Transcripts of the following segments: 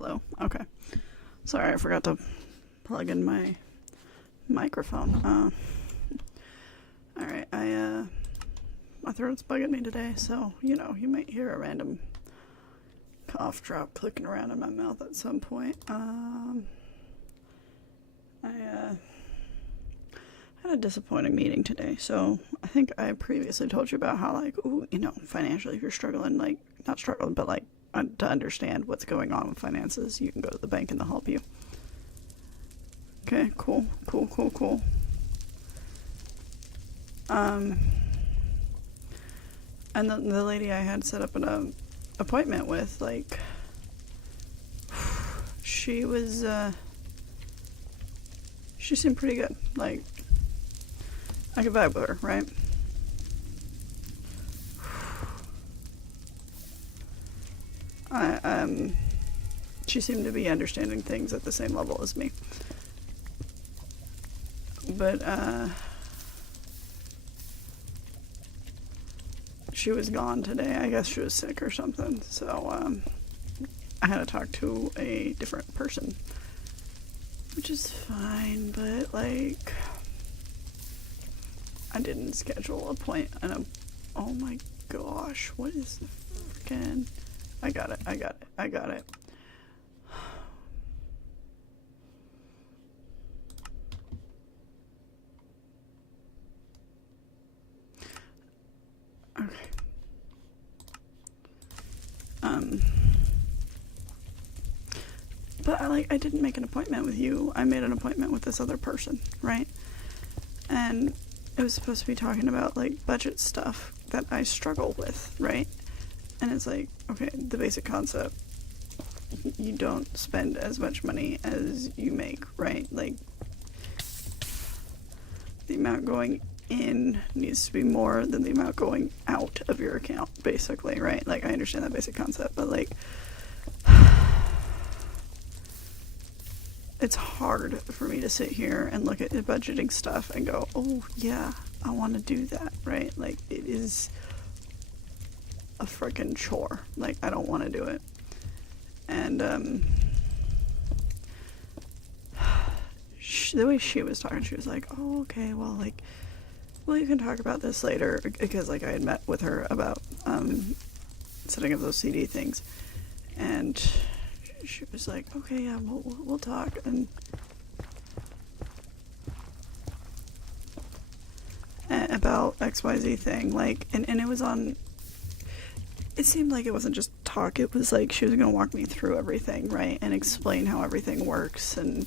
Hello. Okay. Sorry, I forgot to plug in my microphone. Alright, my throat's bugging me today, so, you might hear a random cough drop clicking around in my mouth at some point. I had a disappointing meeting today, so I think I previously told you about how, financially, if you're struggling, not struggling, but to understand what's going on with finances, you can go to the bank and they'll help you. Okay, cool. And the lady I had set up an appointment with, she was, she seemed pretty good. I could vibe with her, right? She seemed to be understanding things at the same level as me. But, she was gone today. I guess she was sick or something. So, I had to talk to a different person. Which is fine, but, I didn't schedule a point. Oh my gosh, what is the freaking... I got it. Okay. But I didn't make an appointment with you. I made an appointment with this other person, right? And it was supposed to be talking about, budget stuff that I struggle with, right? And it's okay, the basic concept. You don't spend as much money as you make, right? The amount going in needs to be more than the amount going out of your account, basically, right? I understand that basic concept, but, it's hard for me to sit here and look at the budgeting stuff and go, oh, yeah, I want to do that, right? It is a freaking chore. I don't want to do it. And, the way she was talking, she was oh, okay, well, you can talk about this later, because, I had met with her about, setting up those CD things, and she was okay, yeah, we'll talk, and about XYZ thing, and it was on... It seemed like it wasn't just talk, it was she was gonna walk me through everything, right, and explain how everything works, and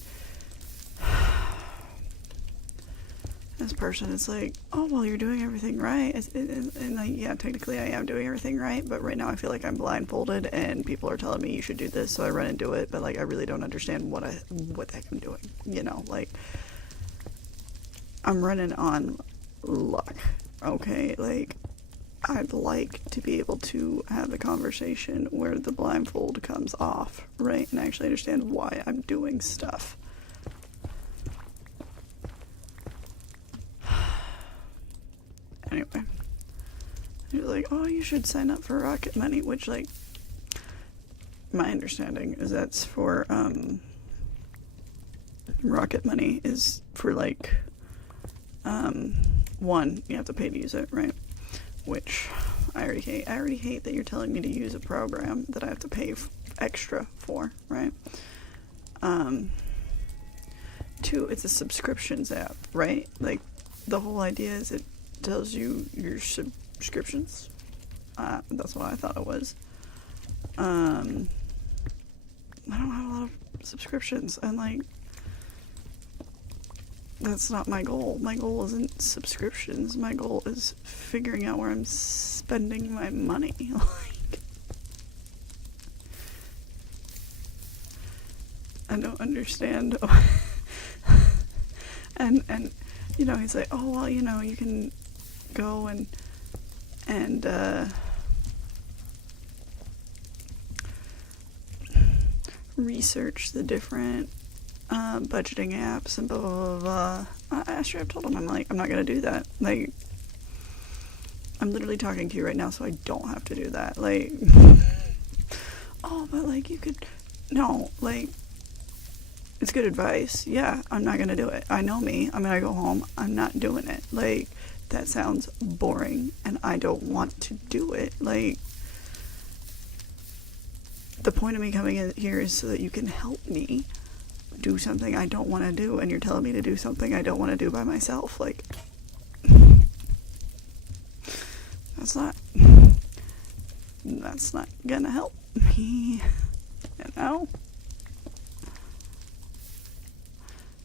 this person is oh, well, you're doing everything right, and yeah, technically I am doing everything right, but right now I feel like I'm blindfolded, and people are telling me you should do this, so I run and do it, but I really don't understand what the heck I'm doing, I'm running on luck, okay, I'd like to be able to have a conversation where the blindfold comes off, right? And actually understand why I'm doing stuff. Anyway. He was oh, you should sign up for Rocket Money, which, my understanding is that's for, Rocket Money is for, one, you have to pay to use it, right? Which I already hate. I already hate that you're telling me to use a program that I have to pay extra for, right? Two, it's a subscriptions app, right? The whole idea is it tells you your subscriptions. That's what I thought it was. I don't have a lot of subscriptions, and that's not my goal. My goal isn't subscriptions. My goal is figuring out where I'm spending my money. I don't understand. and he's oh, well, you can go and research the different budgeting apps and blah blah blah. I straight up told him, I'm not gonna do that. I'm literally talking to you right now, so I don't have to do that. Oh, but you could no, like, it's good advice. Yeah, I'm not gonna do it. I know me. I'm gonna go home. I'm not doing it. Like, that sounds boring, and I don't want to do it. Like, the point of me coming in here is so that you can help me do something I don't want to do, and you're telling me to do something I don't want to do by myself. Like, that's not gonna help me, you know?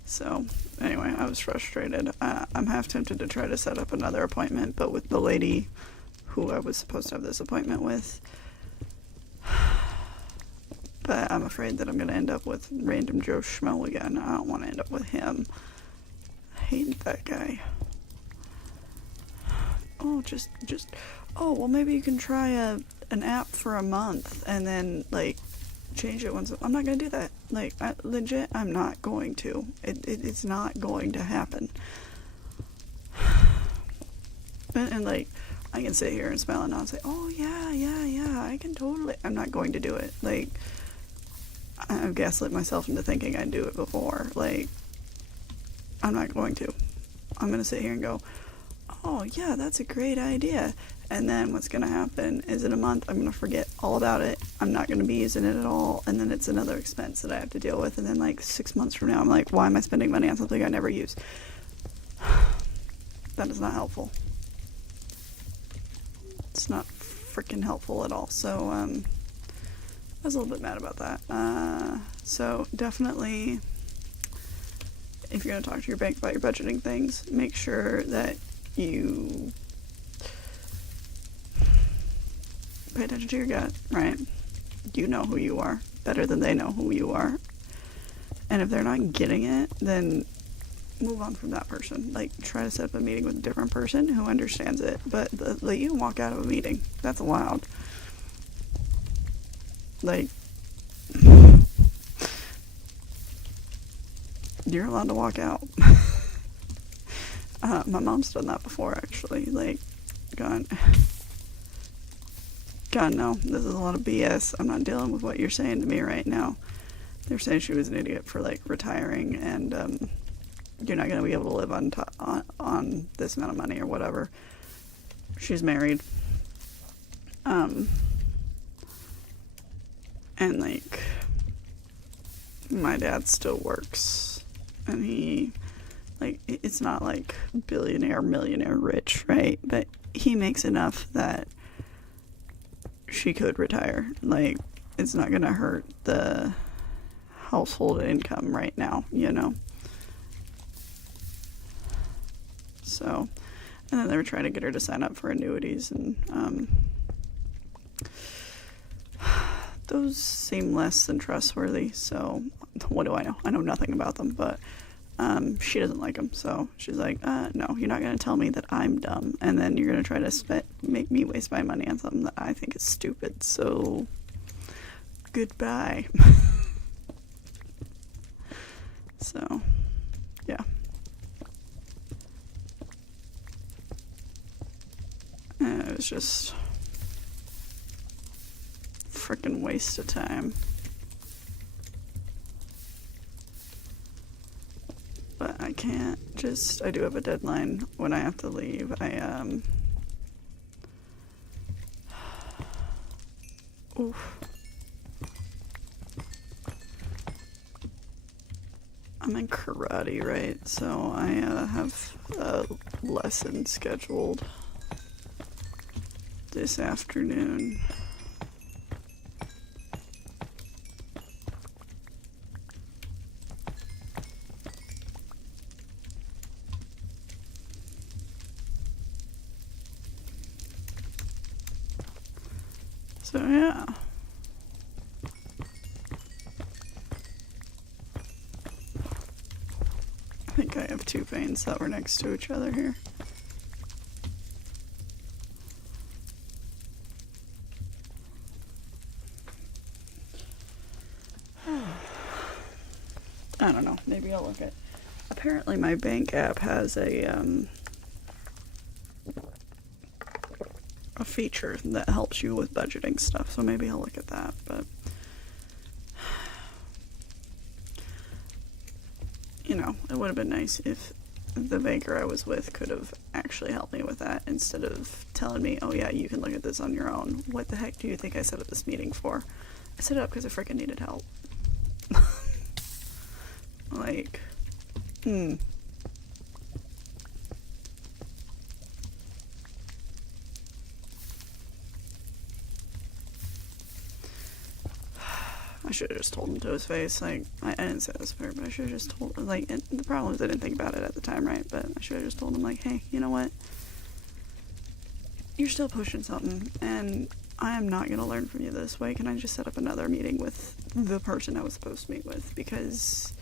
So, anyway, I was frustrated. I'm half tempted to try to set up another appointment, but with the lady who I was supposed to have this appointment with. But I'm afraid that I'm going to end up with random Joe Schmo again. I don't want to end up with him. I hate that guy. Oh, well, maybe you can try an app for a month and then, like, change it once. I'm not going to do that. Like, legit, I'm not going to. It's not going to happen. And like, I can sit here and smile and nod and say, oh, yeah, I can totally. I'm not going to do it. Like, I've gaslit myself into thinking I'd do it before. Like, I'm not going to. I'm going to sit here and go, oh, yeah, that's a great idea. And then what's going to happen is in a month, I'm going to forget all about it. I'm not going to be using it at all. And then it's another expense that I have to deal with. And then, like, 6 months from now, I'm like, why am I spending money on something I never use? That is not helpful. It's not freaking helpful at all. So, I was a little bit mad about that. So definitely, if you're going to talk to your bank about your budgeting things, make sure that you pay attention to your gut, right? You know who you are better than they know who you are. And if they're not getting it, then move on from that person. Like, try to set up a meeting with a different person who understands it. But you can walk out of a meeting. That's allowed. Like, you're allowed to walk out. My mom's done that before, actually. Like, God, no, this is a lot of BS. I'm not dealing with what you're saying to me right now. They're saying she was an idiot for, like, retiring, and you're not going to be able to live on this amount of money or whatever. She's married. And, like, my dad still works, and he, like, it's not, like, billionaire, millionaire rich, right? But he makes enough that she could retire. Like, it's not gonna hurt the household income right now, you know? So, and then they were trying to get her to sign up for annuities, and, those seem less than trustworthy, so what do I know? I know nothing about them, but she doesn't like them, so she's like, no, you're not going to tell me that I'm dumb, and then you're going to try to make me waste my money on something that I think is stupid, so goodbye. So, yeah. It was just freaking waste of time. But I can't I do have a deadline when I have to leave. Oof. I'm in karate, right? So I have a lesson scheduled this afternoon. So yeah. I think I have two veins that were next to each other here. I don't know. Maybe I'll look at. Apparently, my bank app has a feature that helps you with budgeting stuff. So maybe I'll look at that. But it would have been nice if the banker I was with could have actually helped me with that instead of telling me, oh yeah, you can look at this on your own. What the heck do you think I set up this meeting for? I set it up because I freaking needed help. Like, I should have just told him to his face. Like, I didn't say this part, but I should have just told him. Like, and the problem is I didn't think about it at the time, right? But I should have just told him, like, hey, you know what? You're still pushing something, and I am not going to learn from you this way. Can I just set up another meeting with the person I was supposed to meet with? Because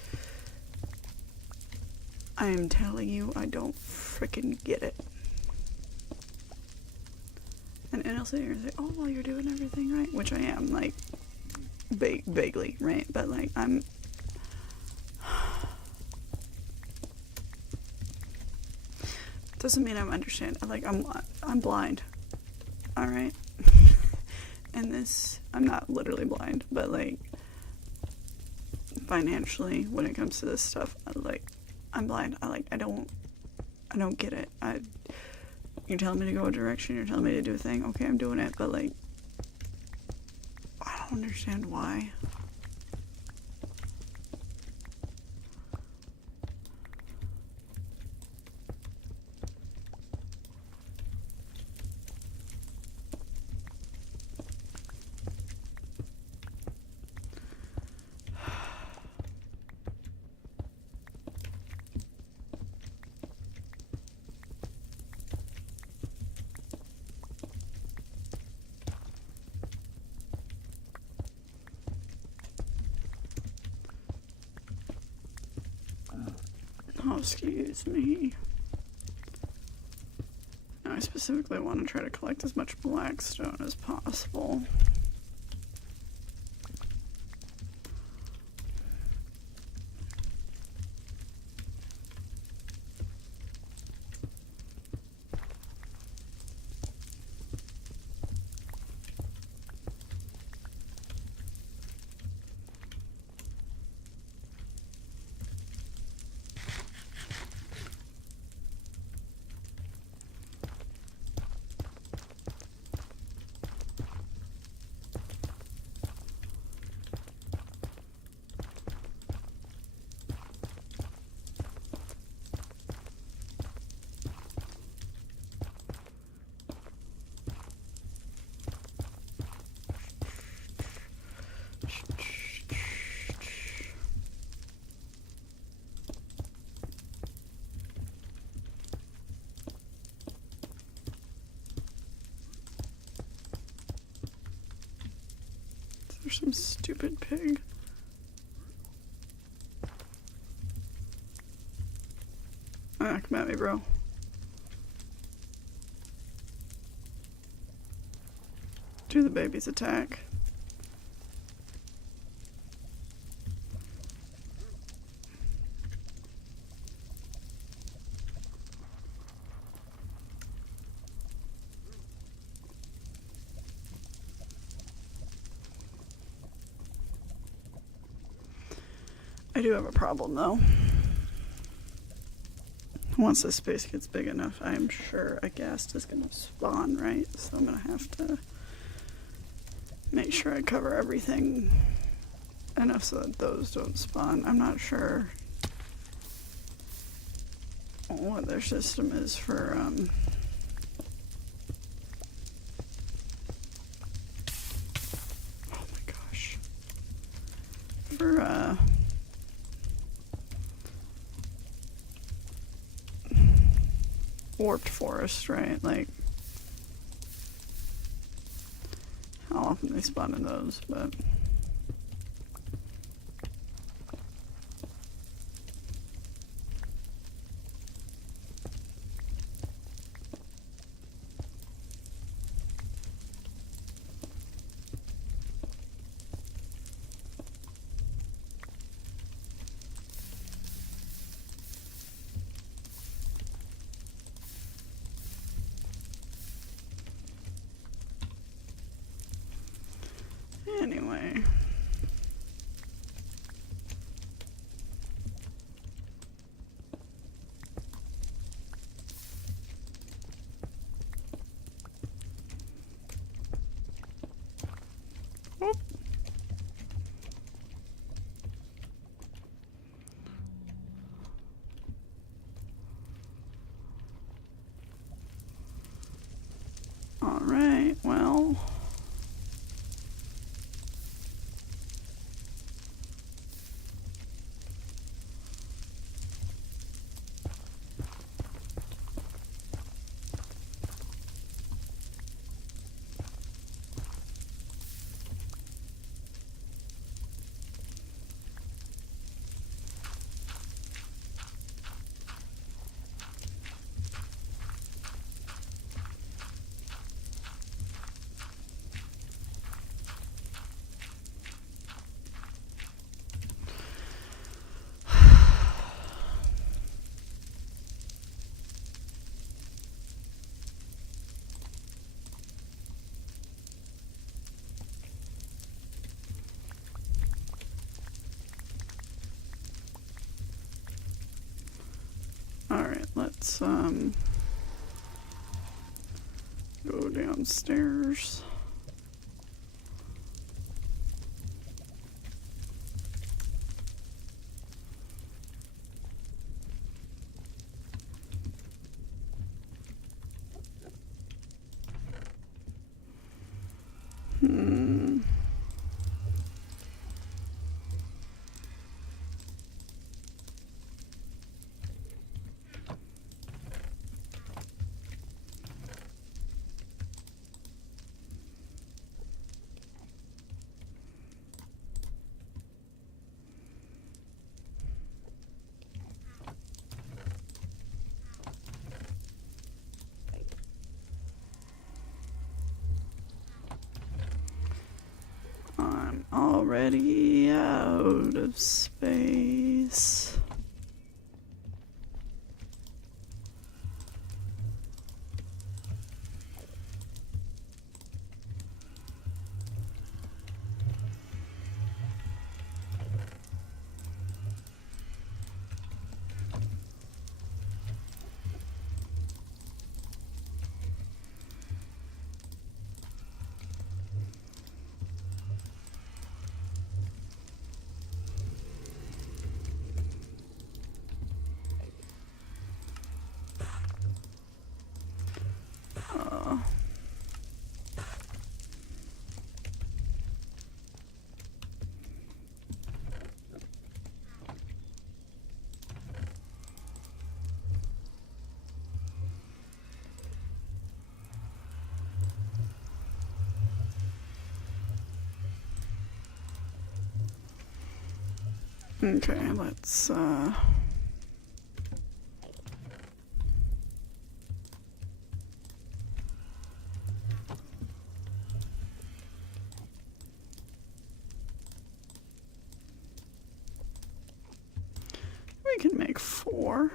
I am telling you, I don't freaking get it. And I'll sit here and say, oh, well, you're doing everything right, which I am, like, vaguely, right? But, like, doesn't mean I'm understand. Like, I'm blind, all right? And this, I'm not literally blind, but, like, financially, when it comes to this stuff, I'm blind. I don't get it. You're telling me to go a direction, you're telling me to do a thing, okay, I'm doing it, but, like, I don't understand why. Oh, excuse me. Now I specifically want to try to collect as much blackstone as possible. There's some stupid pig. Ah, come at me, bro. Do the baby's attack. I do have a problem, though. Once this space gets big enough, I'm sure a ghast is going to spawn, right? So I'm going to have to make sure I cover everything enough so that those don't spawn. I'm not sure what their system is for, oh my gosh. For, warped forest, right? Like, how often they spawn in those, but anyway. Oop. All right, well. Alright, let's go downstairs. I'm already out of space. Okay, let's we can make 4.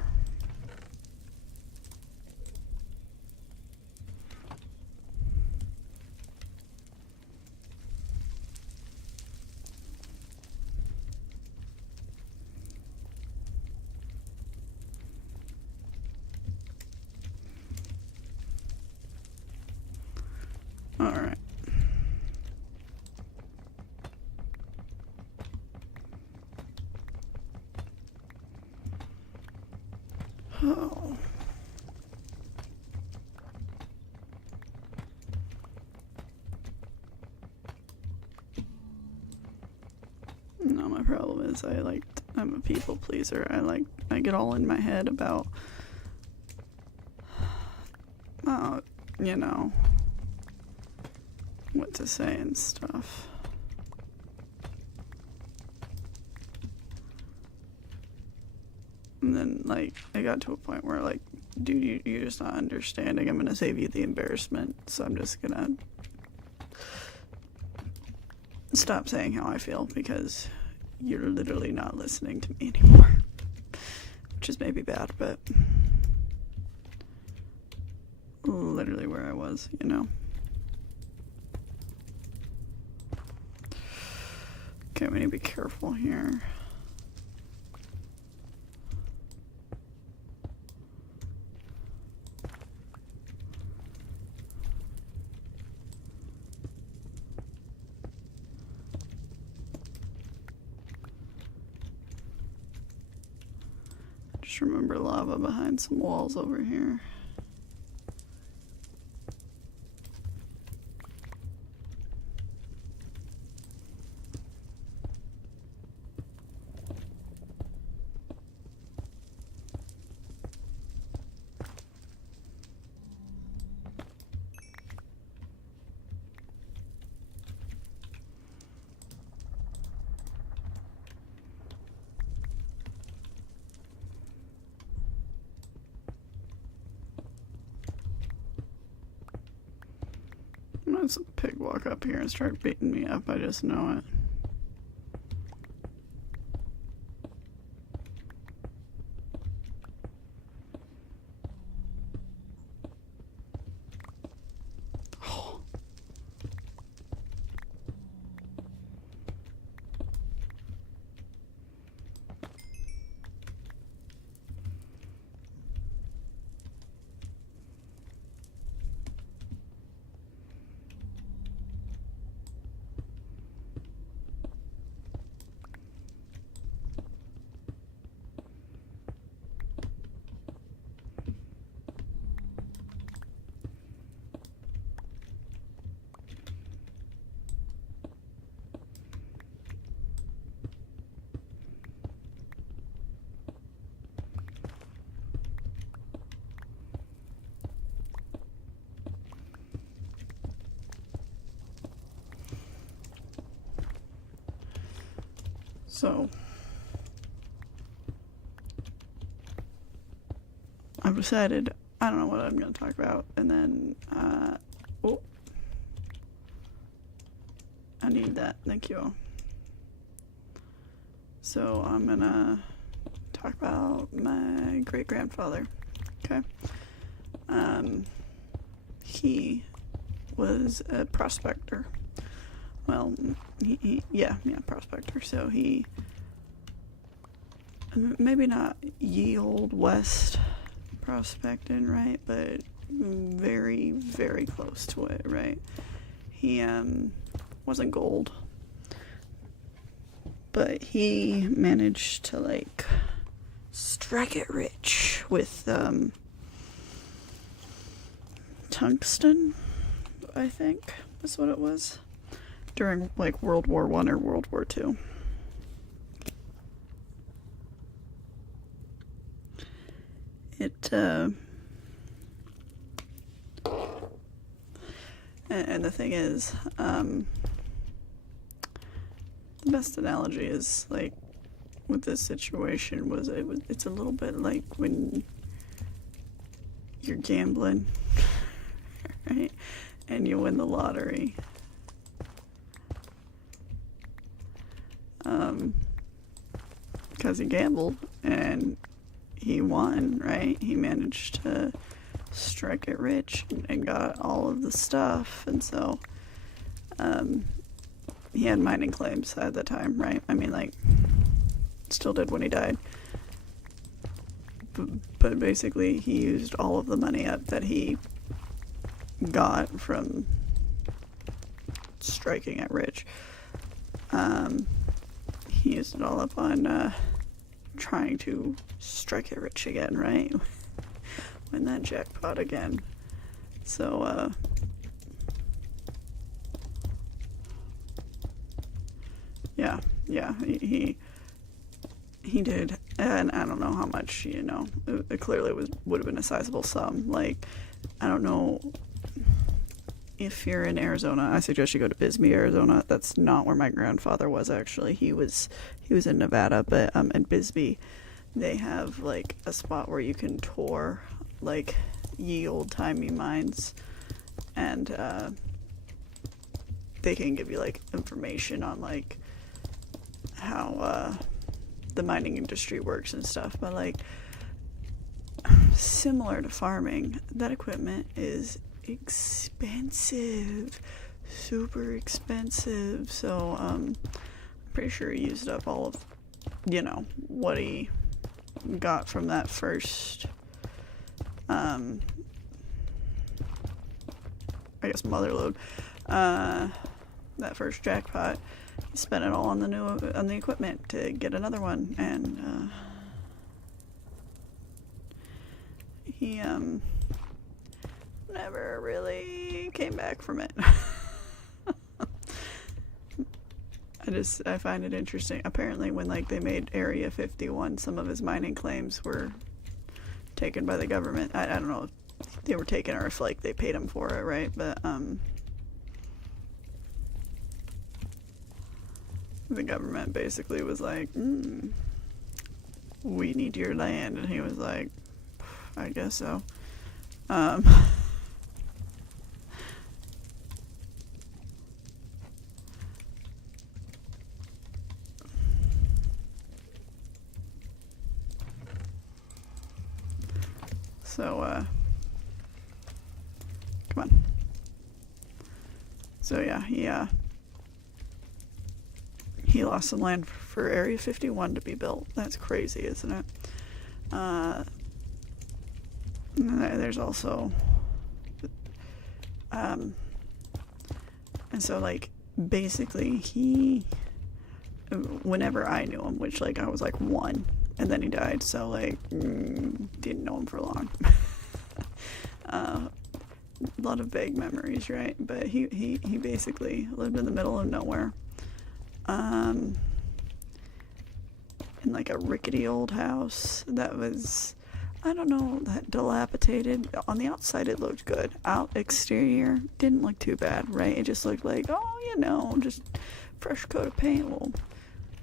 All right. Oh. No, my problem is I'm a people pleaser. I get all in my head about you know, what to say and stuff. And then, like, I got to a point where, like, dude, you're just not understanding. I'm gonna save you the embarrassment, so I'm just gonna stop saying how I feel because you're literally not listening to me anymore. Which is maybe bad, but literally where I was, you know. Okay, we need to be careful here. Just remember lava behind some walls over here. Unless a pig walk up here and start beating me up, I just know it. So, I've decided I don't know what I'm going to talk about, and then, oh, I need that, thank you. So, I'm going to talk about my great-grandfather, okay? He was a prospector. Well, yeah, prospector. So he, maybe not ye old west prospecting, right? But very, very close to it, right? He wasn't gold, but he managed to like strike it rich with tungsten, I think is what it was. During like World War I or World War II. It and the thing is, the best analogy is like with this situation was it's a little bit like when you're gambling, right? And you win the lottery. Because he gambled and he won, right? He managed to strike it rich and got all of the stuff, and so he had mining claims at the time, right? I mean, like, still did when he died, but basically he used all of the money that he got from striking it rich. He used it all up on trying to strike it rich again, right? Win that jackpot again. So, yeah, he did, and I don't know how much, you know, it clearly would have been a sizable sum. Like, I don't know. If you're in Arizona, I suggest you go to Bisbee, Arizona. That's not where my grandfather was, actually. He was in Nevada, but in Bisbee, they have like a spot where you can tour like ye old-timey mines, and they can give you like information on like how the mining industry works and stuff. But like similar to farming, that equipment is expensive, super expensive. So I'm pretty sure he used up all of, you know, what he got from that first I guess motherlode, that first jackpot. He spent it all on the equipment to get another one, and he never really came back from it. I find it interesting. Apparently when like they made Area 51, some of his mining claims were taken by the government. I don't know if they were taken or if like they paid him for it, right? But the government basically was like, we need your land, and he was like, I guess so. So, come on. So yeah, he lost some land for Area 51 to be built. That's crazy, isn't it? There's also, and so like basically whenever I knew him, which like I was like 1, and then he died, so like didn't know him for long. A lot of vague memories, right? But he basically lived in the middle of nowhere, in like a rickety old house that was, I don't know, that dilapidated. On the outside it looked good. Exterior didn't look too bad, right? It just looked like, just fresh coat of paint will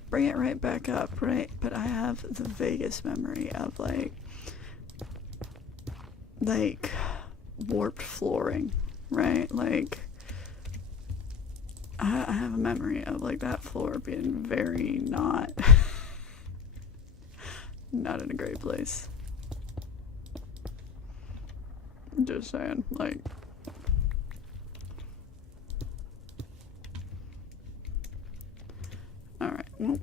bring it right back up, right? But I have the vaguest memory of like warped flooring, right? Like I have a memory of like that floor being very not not in a great place. Just saying, like, alright, well,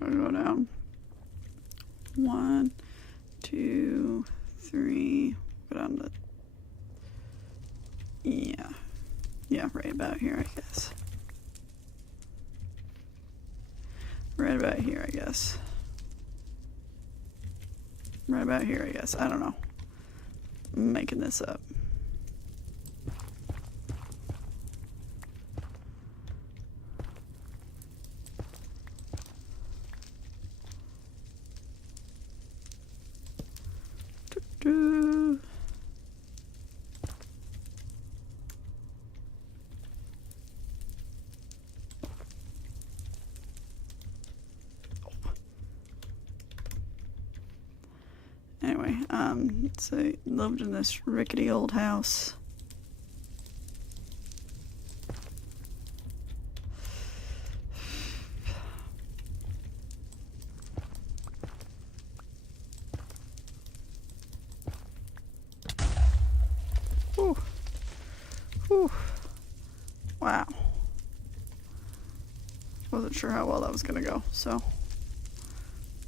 I'm gonna go down 1, 2, 3, go down to, yeah, right about here, I guess. Right about here, I guess. Right about here, I guess. I don't know. I'm making this up. Doo-doo. Anyway, so he lived in this rickety old house. Whew. Whew. Wow. Wasn't sure how well that was gonna go, so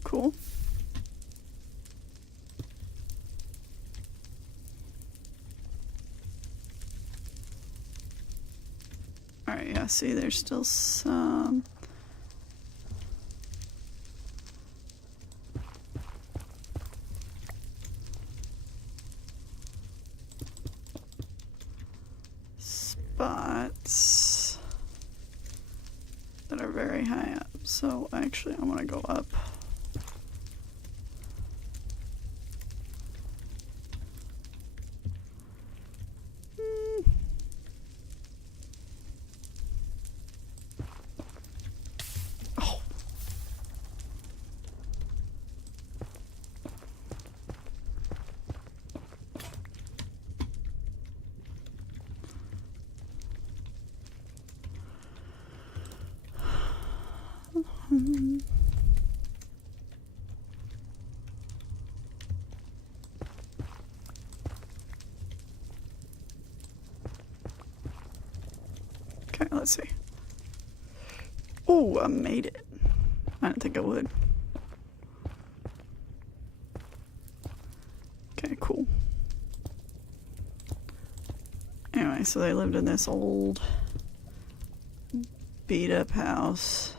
cool. Alright, yeah, see, there's still some. Spots that are very high up. So actually, I want to go up. Okay, let's see. Oh, I made it. I didn't think I would. Okay, cool. Anyway, so they lived in this old beat up house.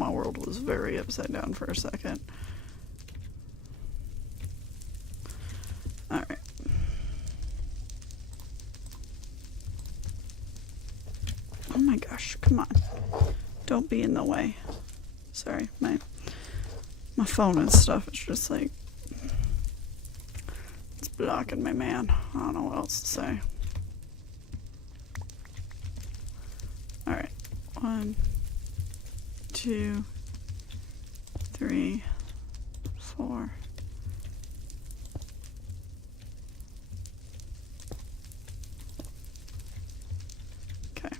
my world was very upside down for a second. Alright. Oh my gosh, come on. Don't be in the way. Sorry, my phone and stuff is just like, it's blocking me, man. I don't know what else to say. Alright. 1, 2, 3, 4. Okay.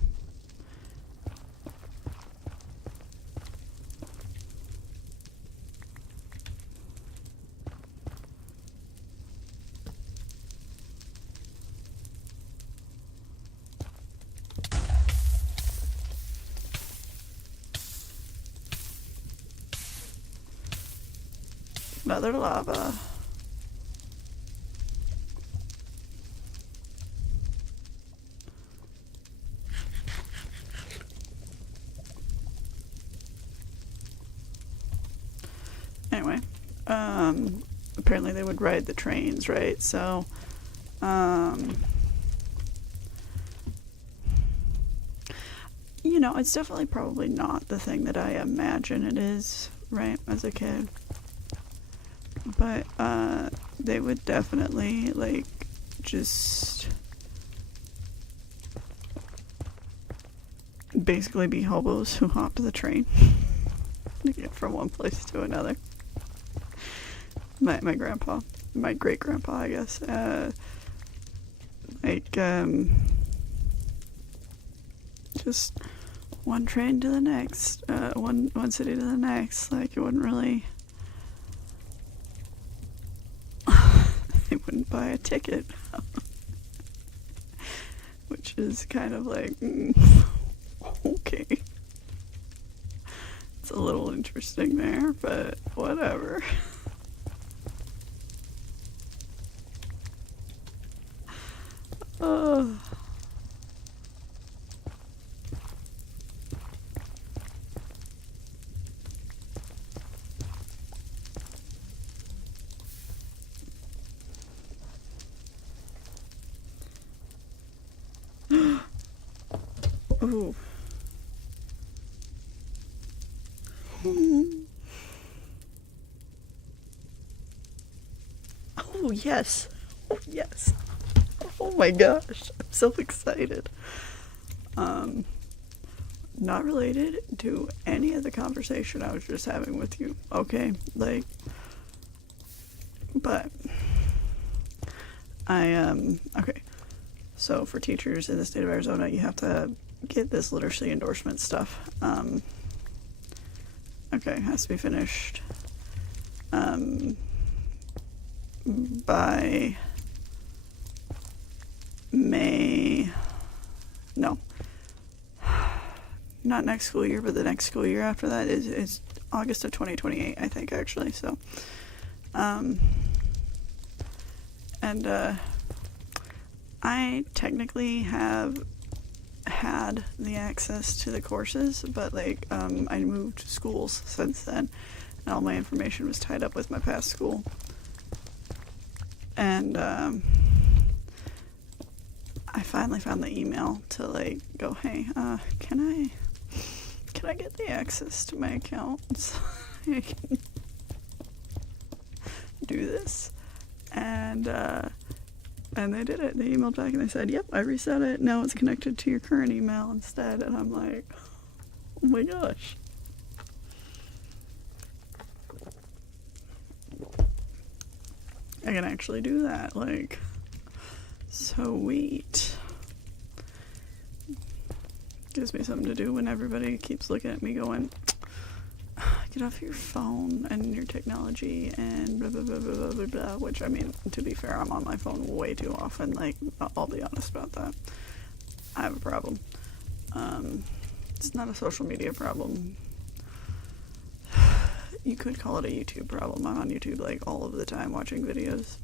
Another lava. Anyway, apparently they would ride the trains, right? So, you know, it's definitely probably not the thing that I imagine it is, right, as a kid. But, they would definitely, like, just basically be hobos who hopped the train to get from one place to another. My grandpa, my great grandpa, I guess, just one train to the next, one city to the next. Like, it wouldn't really. They wouldn't buy a ticket, which is kind of like, okay. It's a little interesting there, but whatever. Ooh. Oh, yes. Oh, yes. Oh my gosh. I'm so excited. Not related to any of the conversation I was just having with you, okay? Like, but okay. So for teachers in the state of Arizona, you have to get this literacy endorsement stuff. Okay, has to be finished by May. No, not next school year, but the next school year after that is August of 2028, I think, actually. So, I technically have had the access to the courses, but like, I moved schools since then, and all my information was tied up with my past school. And, I finally found the email to like go, hey, can I get the access to my account so I can do this? And they did it. They emailed back and they said, yep, I reset it. Now it's connected to your current email instead. And I'm like, oh my gosh. I can actually do that. Like, sweet. Gives me something to do when everybody keeps looking at me going, get off your phone and your technology and blah blah blah blah blah blah, which, I mean, to be fair, I'm on my phone way too often. Like, I'll be honest about that. I have a problem. It's not a social media problem. You could call it a YouTube problem. I'm on YouTube like all of the time watching videos.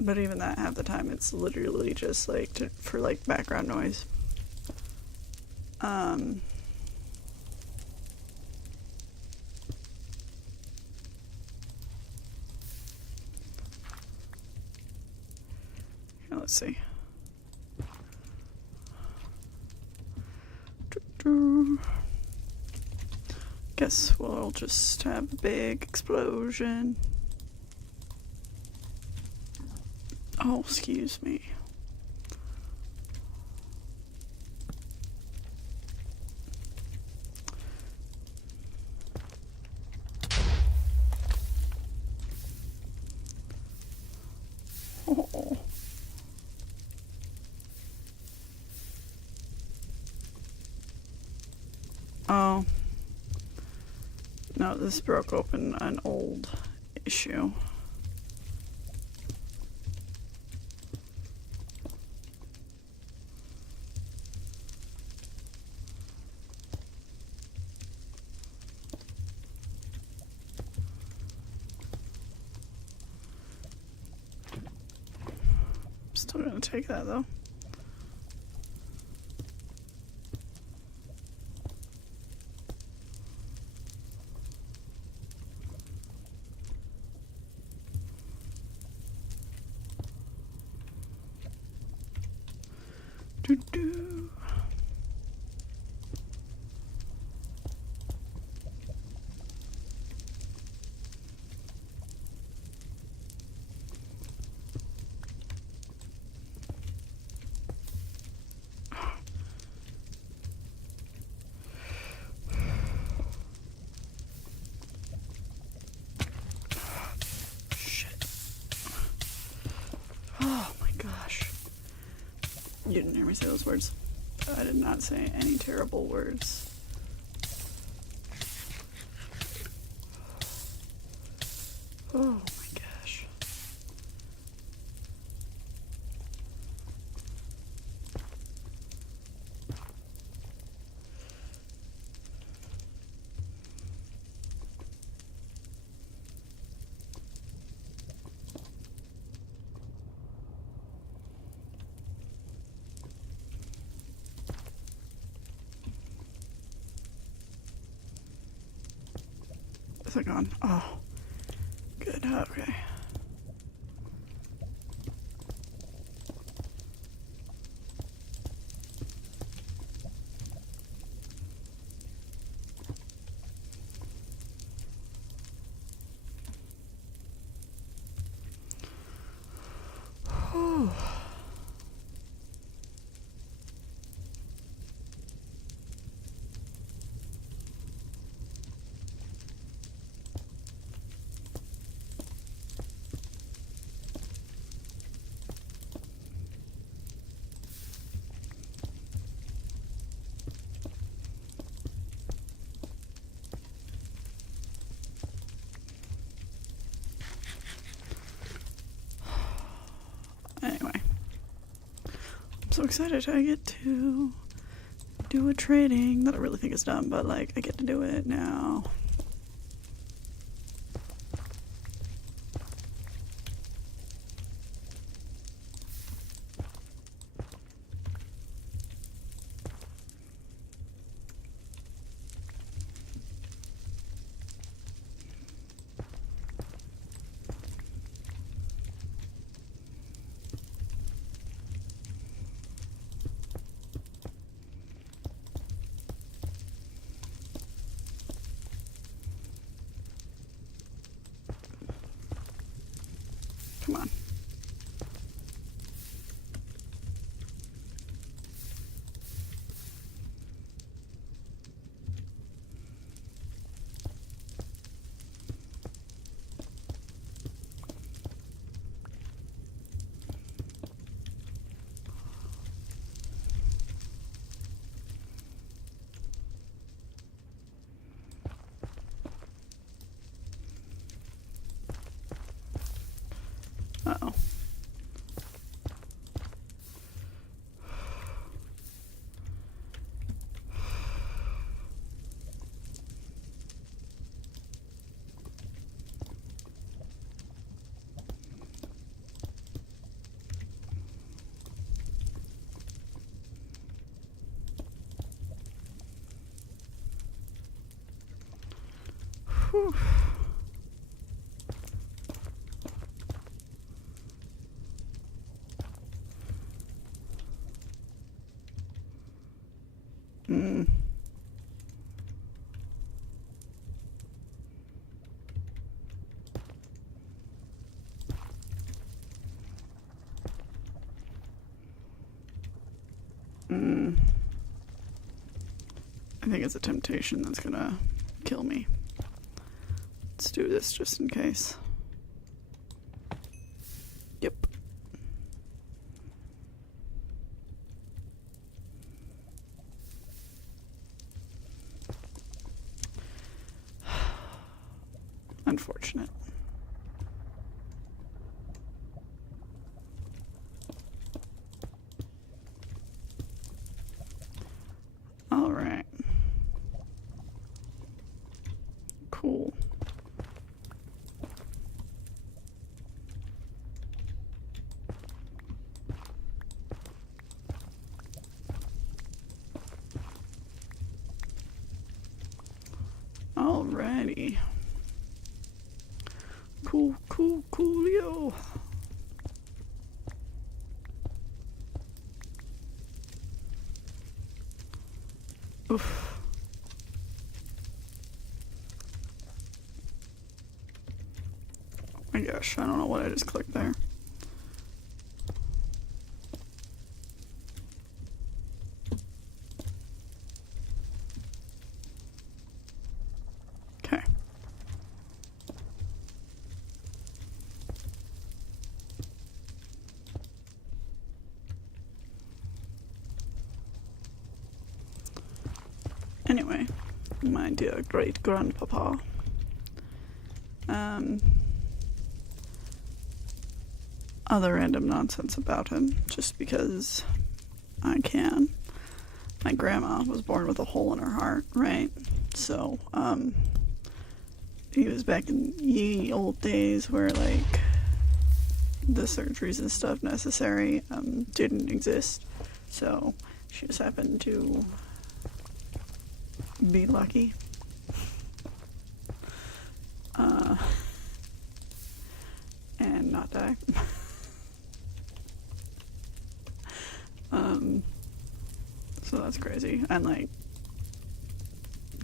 But even that, half the time, it's literally just like for like background noise. let's see. Guess we'll just have a big explosion. Oh, excuse me. Oh. Oh. No, this broke open an old issue. Still gonna take that though. Doo-doo. Shit. Oh my gosh. You didn't hear me say those words. I did not say any terrible words. Oh my gosh. Is it gone? Oh, good. Okay. Whew. Anyway, I'm so excited I get to do a trading that I really think is dumb, but like I get to do it now. Come on. Uh-oh. Whew. I think it's a temptation that's gonna kill me. Let's do this just in case. Yep. Unfortunate. All right. Cool. Alrighty. Coolio. Oof. Oh my gosh, I don't know what I just clicked there. Okay. Anyway, my dear great grandpapa. Other random nonsense about him, just because I can. My grandma was born with a hole in her heart, right? So, he was back in ye old days where, like, the surgeries and stuff necessary, didn't exist. So, she just happened to be lucky. And not die. So that's crazy. And like,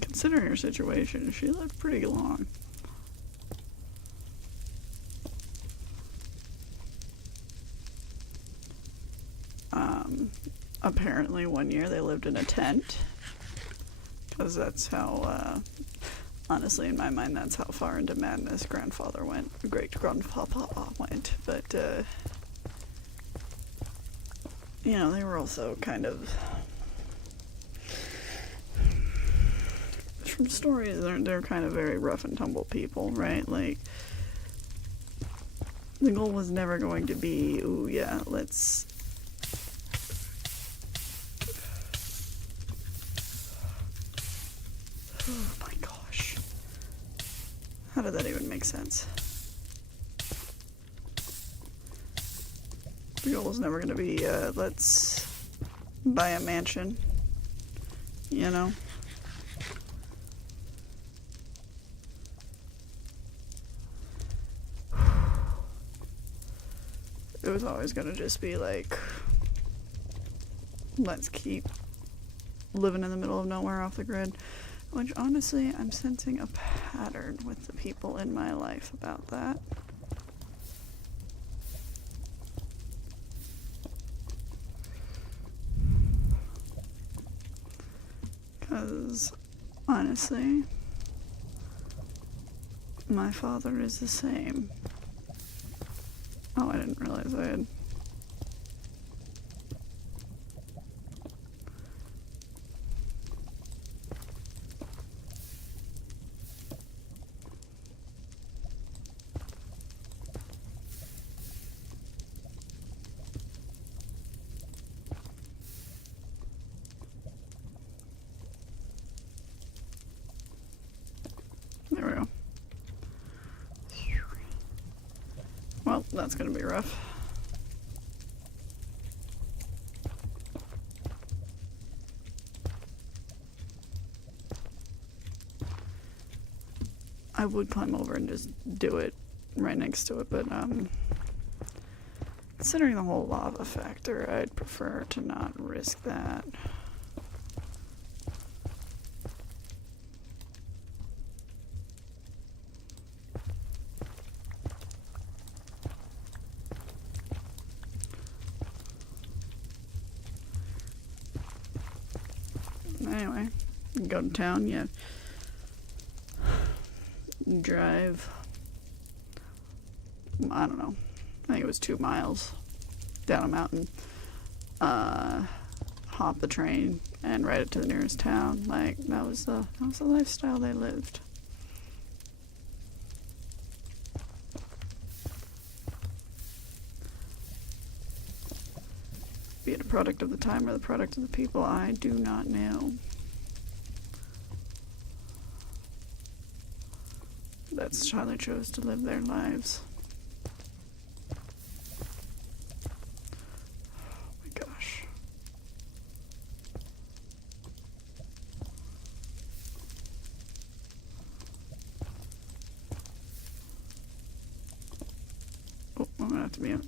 considering her situation, she lived pretty long. Apparently one year they lived in a tent. Because that's how, honestly in my mind, that's how far into madness grandfather went, great-grandpapa went. But, you know, they were also kind of, from stories, they're kind of very rough and tumble people, right? Like, the goal was never going to be, ooh, yeah, let's... Oh my gosh. How did that even make sense? The goal was never going to be, let's buy a mansion, you know? It was always going to just be like, let's keep living in the middle of nowhere off the grid. Which, honestly, I'm sensing a pattern with the people in my life about that. Because, honestly, my father is the same. Oh, I didn't realize I had... There we go. Well, that's gonna be rough. I would climb over and just do it right next to it, but considering the whole lava factor, I'd prefer to not risk that. anyway, you go to town, you drive, I don't know, I think it was 2 miles down a mountain, hop the train and ride it to the nearest town. Like, that was the lifestyle they lived. Be it a product of the time or the product of the people, I do not know. That's how they chose to live their lives. Oh my gosh. Oh, I'm gonna have to mute.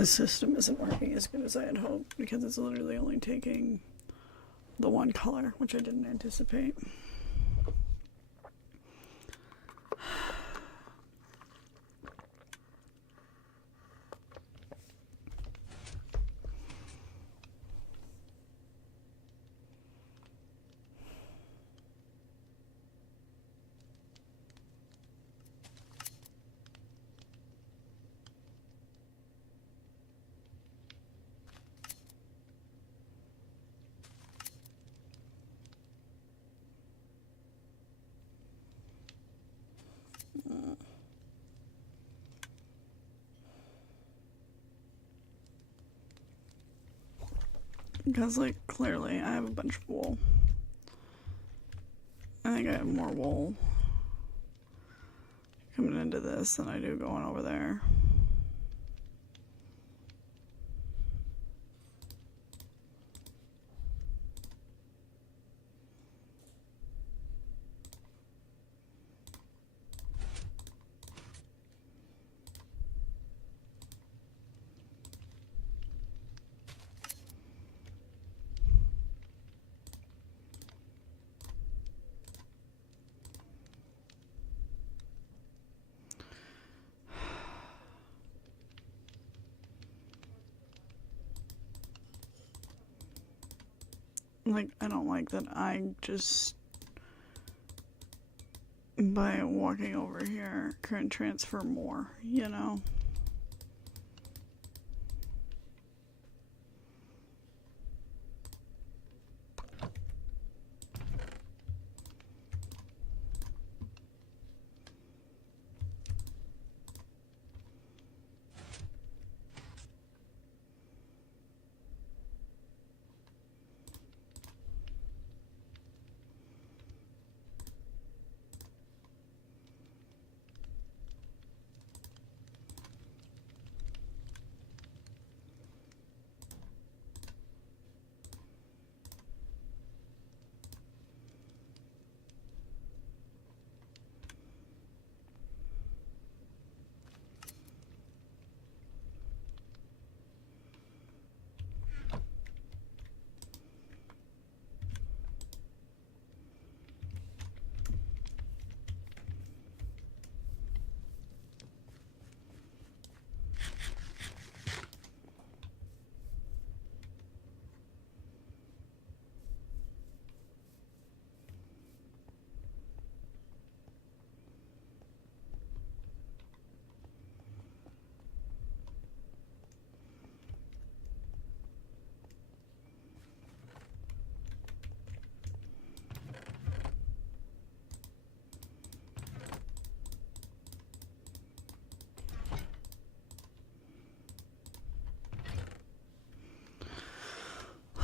This system isn't working as good as I had hoped because it's literally only taking the one color, which I didn't anticipate. Because, like, clearly I have a bunch of wool. I think I have more wool coming into this than I do going over there. Like, I don't like that I just, by walking over here, can transfer more, you know?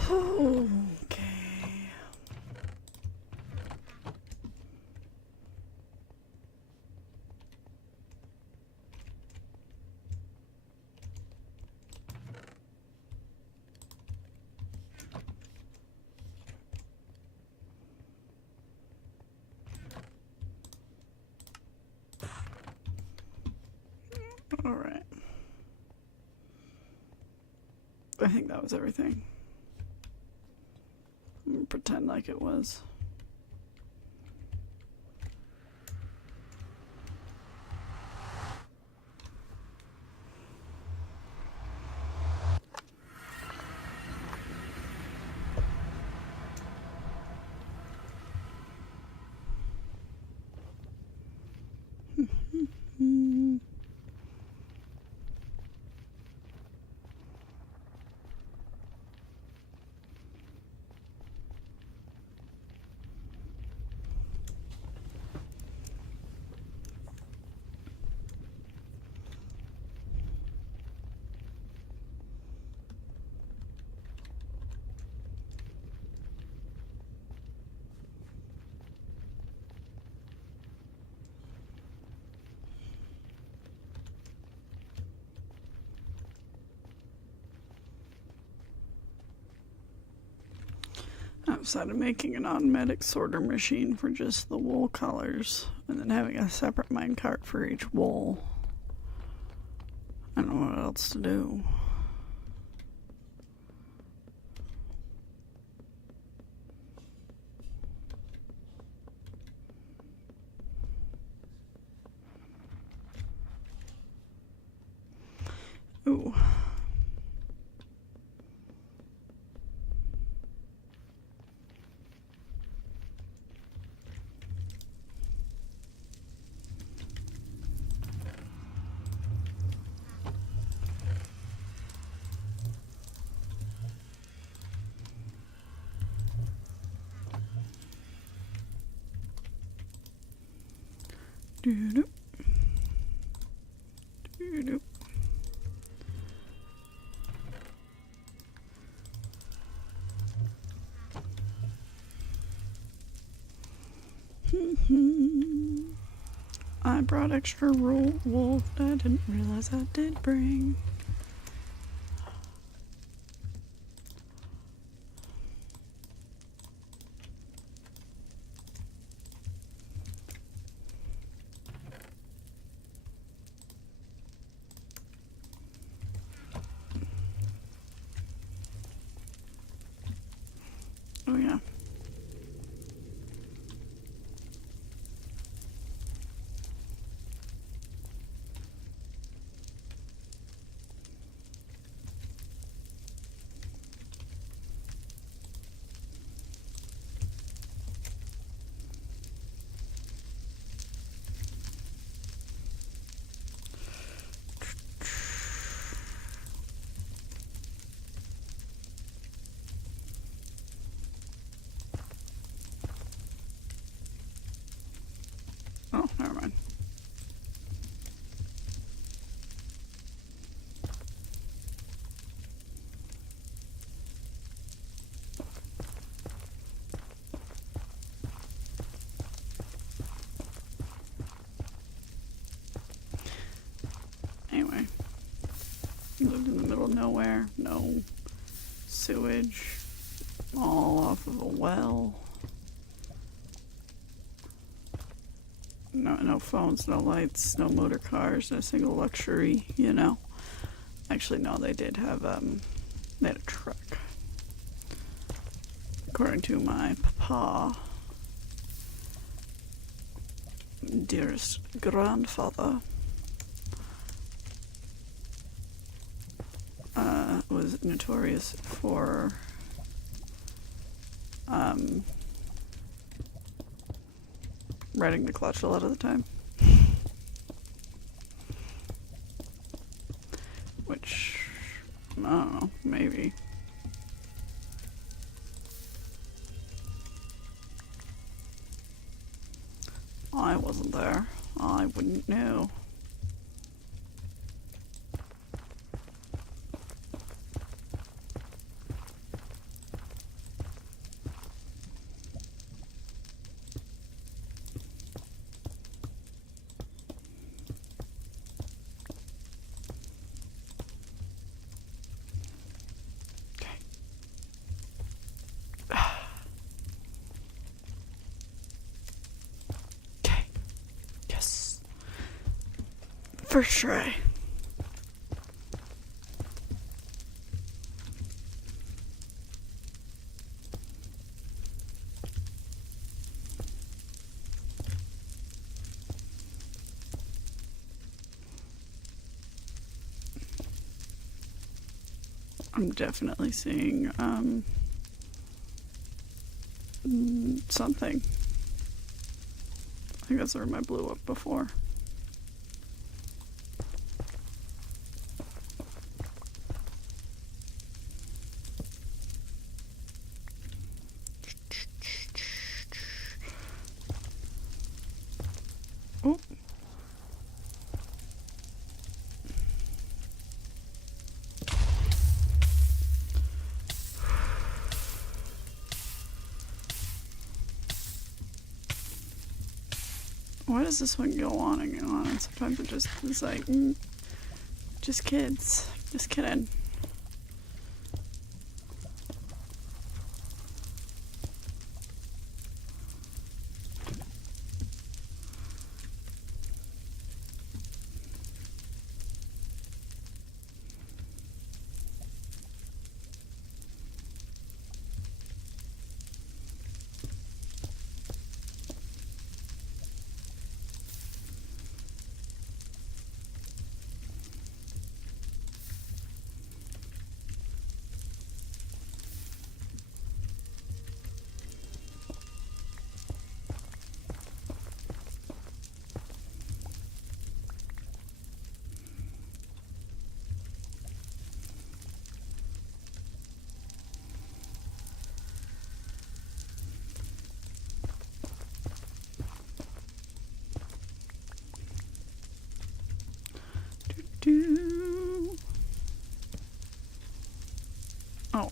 Okay. All right. I think that was everything. I'm gonna pretend like it was. Outside of making an automatic sorter machine for just the wool colors and then having a separate minecart for each wool, I don't know what else to do. Ooh. Doo-doo. Doo-doo. I brought extra wool that I didn't realize I did bring. Oh yeah. Oh, never mind. Anyway, lived in the middle of nowhere, no sewage, all off of a well. No phones, no lights, no motor cars, no single luxury, you know. Actually, no, they did have, they had a truck. According to my papa, dearest grandfather, was notorious for, riding the clutch a lot of the time. Which, I don't know, maybe. I wasn't there. I wouldn't know. First try. I'm definitely seeing something. I think that's where I blew up before. Oh. Why does this one go on and go on? And sometimes it just is like, just kids. Just kidding.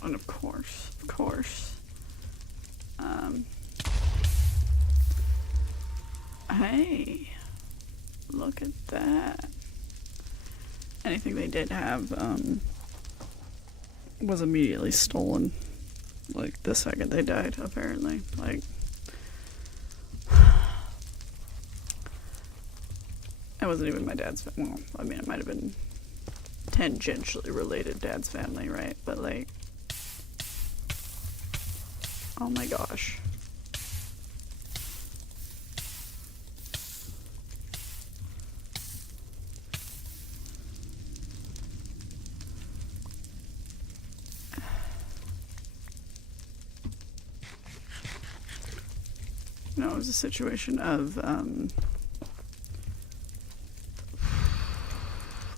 And of course. Hey, look at that. Anything they did have, was immediately stolen. Like, the second they died, apparently. Like, it wasn't even my dad's family. Well, I mean, it might have been tangentially related dad's family, right? But, like, oh my gosh. No, it was a situation of, I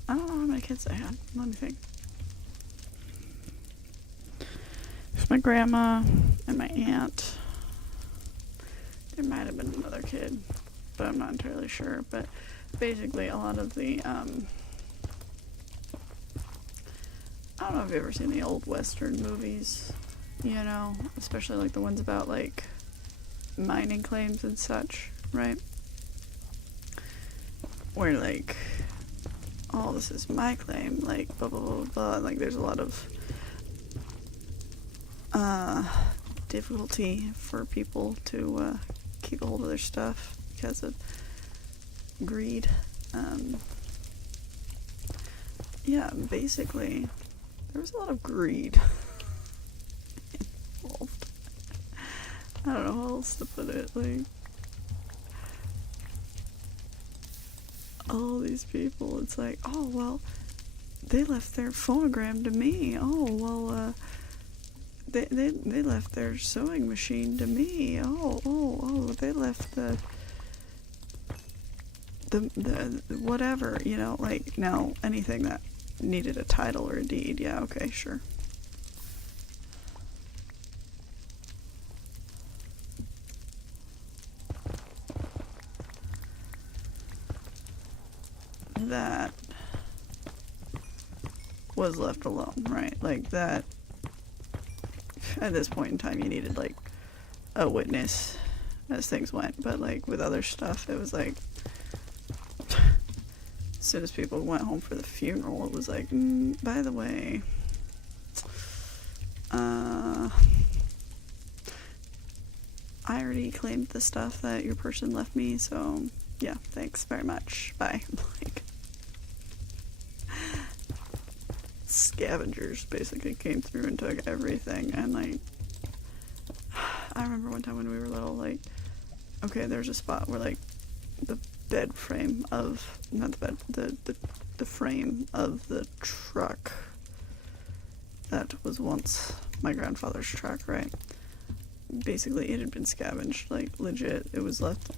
don't know how many kids I had. Let me think. There's my grandma and my aunt. There might have been another kid, but I'm not entirely sure. But basically, a lot of the, I don't know if you've ever seen the old Western movies, you know, especially like the ones about like mining claims and such, right? Where like, oh, this is my claim, like blah blah blah blah. Like there's a lot of difficulty for people to keep a hold of their stuff because of greed. Yeah, basically, there was a lot of greed involved. I don't know how else to put it, like, all these people, it's like, oh, well, they left their phonogram to me. Oh, well, they left their sewing machine to me. Oh, they left the whatever, you know, like, now, anything that needed a title or a deed, yeah, okay, sure. That was left alone, right? Like that, at this point in time, you needed like a witness as things went, but like with other stuff, it was like, as soon as people went home for the funeral, it was like, by the way, I already claimed the stuff that your person left me, so yeah, thanks very much, bye. Like, scavengers basically came through and took everything, and like, I remember one time when we were little, like, okay, there's a spot where like the bed frame of, not the bed, the frame of the truck that was once my grandfather's truck, right? Basically, it had been scavenged, like, legit. It was left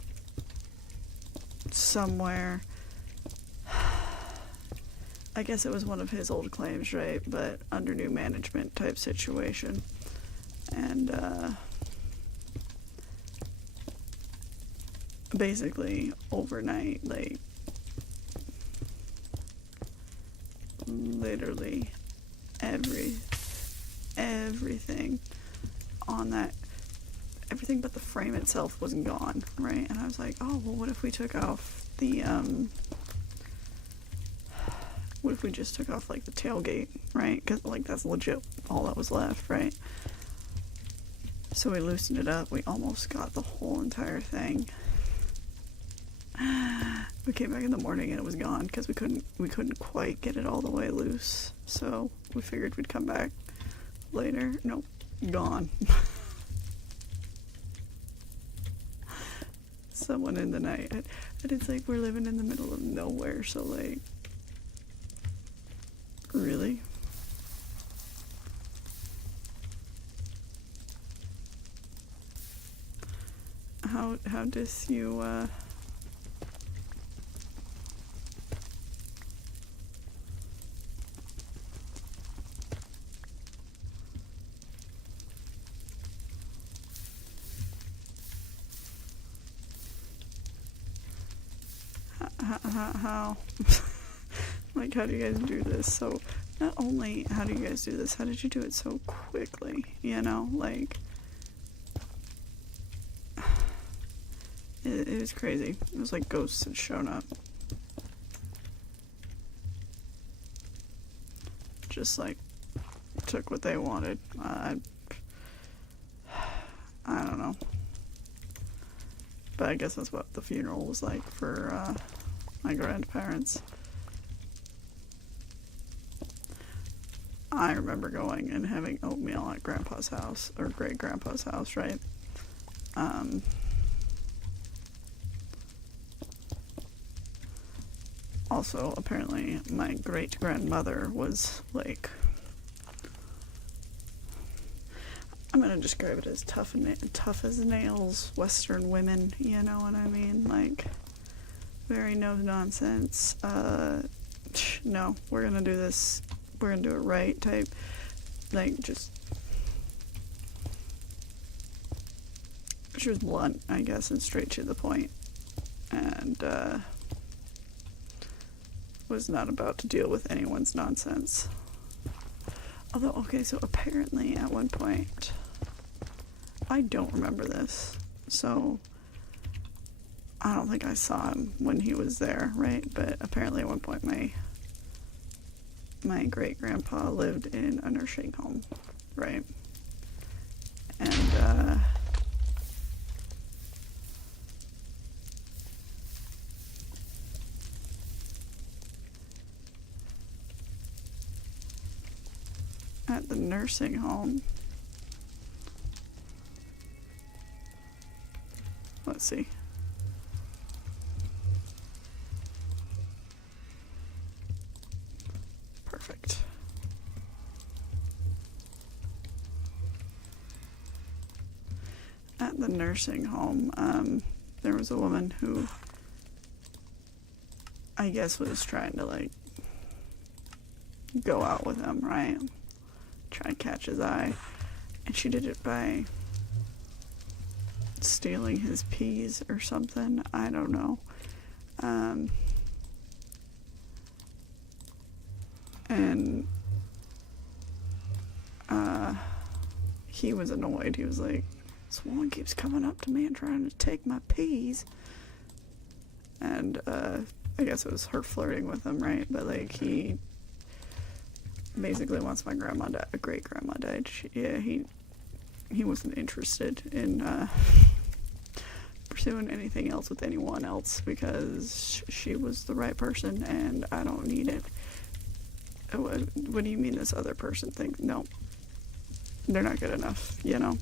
somewhere. I guess it was one of his old claims, right? But under new management type situation. And, basically, overnight, like, literally everything on that, everything but the frame itself was gone, right? And I was like, oh, well, what if we took off the, what if we just took off, like, the tailgate, right? Because, like, that's legit all that was left, right? So we loosened it up. We almost got the whole entire thing. We came back in the morning and it was gone because we couldn't quite get it all the way loose. So we figured we'd come back later. Nope, gone. Someone in the night. And it's like we're living in the middle of nowhere, so like, really? How does you, how Like, how do you guys do this? So, not only how do you guys do this, how did you do it so quickly? You know, like, it was crazy. It was like ghosts had shown up. Just like took what they wanted. I don't know. But I guess that's what the funeral was like for my grandparents. I remember going and having oatmeal at Grandpa's house, or great-grandpa's house, right? Also, apparently, my great-grandmother was, like, I'm gonna describe it as tough as nails, Western women, you know what I mean? Like, very no-nonsense, no, we're gonna do this, we're gonna do it right type, like, just, she was blunt, I guess, and straight to the point, and, was not about to deal with anyone's nonsense. Although, okay, so apparently at one point, I don't remember this, so I don't think I saw him when he was there, right? But apparently at one point my great-grandpa lived in a nursing home, right? And, at the nursing home, let's see. Perfect. At the nursing home, there was a woman who I guess was trying to, like, go out with him, right? Try and catch his eye. And she did it by stealing his peas or something. I don't know. And he was annoyed. He was like, this woman keeps coming up to me and trying to take my peas. And I guess it was her flirting with him, right? But, like, he basically, once my great-grandma died, he wasn't interested in pursuing anything else with anyone else because she was the right person and I don't need it. What do you mean this other person thinks? No, they're not good enough, you know?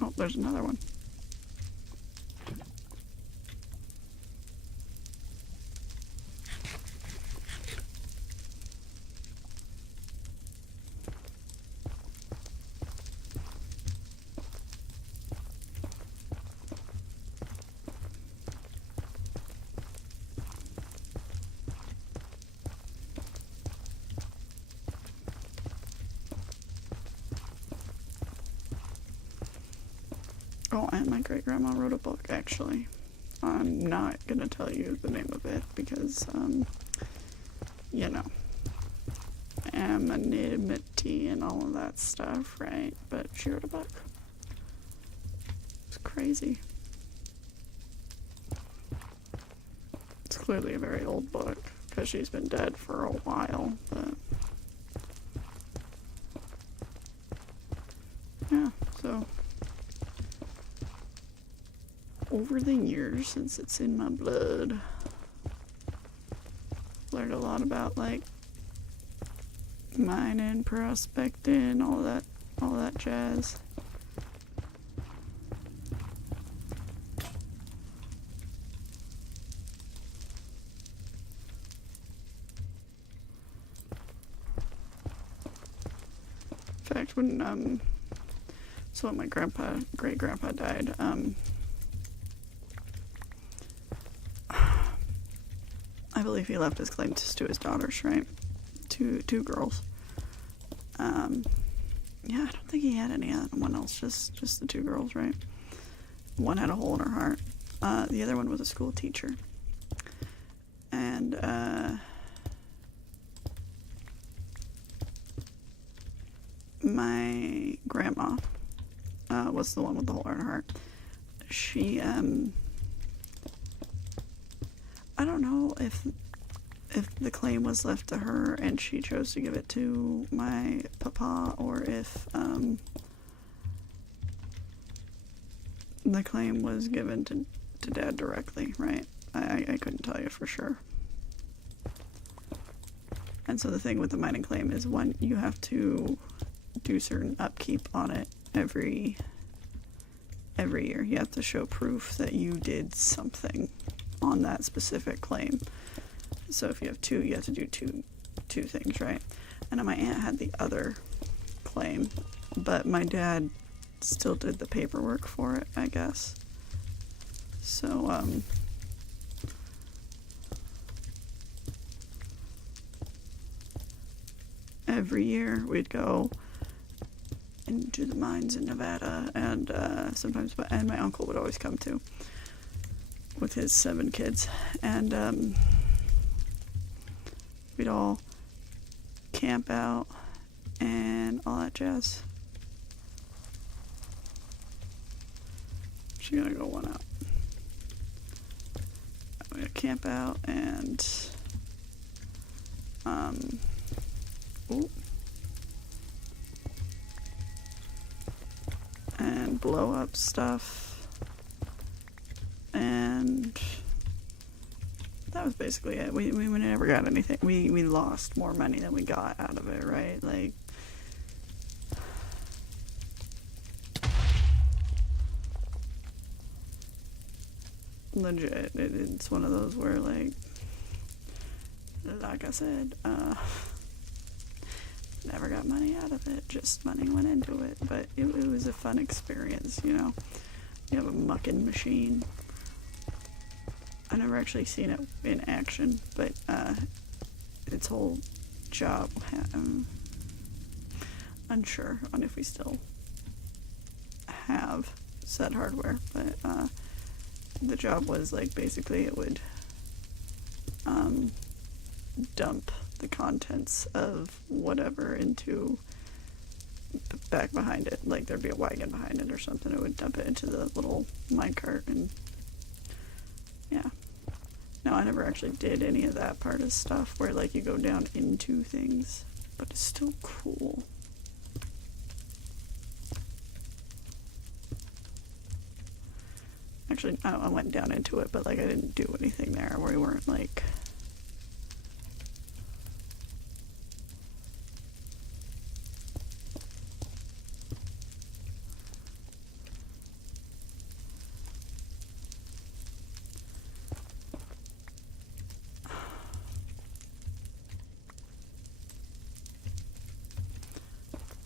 Oh, there's another one. Oh, and my great-grandma wrote a book, actually. I'm not gonna tell you the name of it because, you know, anonymity and all of that stuff, right? But she wrote a book. It's crazy. It's clearly a very old book because she's been dead for a while, but yeah, so over the years, since it's in my blood, learned a lot about, like, mining, prospecting, all that jazz. fact, when so when my great grandpa died, I believe he left his claims to his daughters, right? Two girls. Yeah, I don't think he had anyone else, just the two girls, right? One had a hole in her heart. The other one was a school teacher. And, my grandma, was the one with the hole in her heart. She, I don't know if the claim was left to her and she chose to give it to my papa, or if the claim was given to Dad directly, right? I couldn't tell you for sure. And so the thing with the mining claim is, one, you have to do certain upkeep on it every year. You have to show proof that you did something on that specific claim. So if you have two, you have to do two things, right? And my aunt had the other claim, but my dad still did the paperwork for it, I guess. So, every year we'd go into the mines in Nevada, and sometimes my uncle would always come too, with his 7 kids, and we'd all camp out and all that jazz. She's gonna go one out. I'm gonna camp out and and blow up stuff, and that was basically it. We never got anything. We lost more money than we got out of it, right? Like, legit, it's one of those where, like I said, never got money out of it, just money went into it, but it was a fun experience, you know. You have a mucking machine. I never actually seen it in action, but its whole job, unsure on if we still have said hardware, but the job was, like, basically it would dump the contents of whatever into back behind it. Like, there'd be a wagon behind it or something. It would dump it into the little minecart, and yeah. No, I never actually did any of that part of stuff where, like, you go down into things, but it's still cool. Actually, I went down into it, but, like, I didn't do anything there. We weren't, like,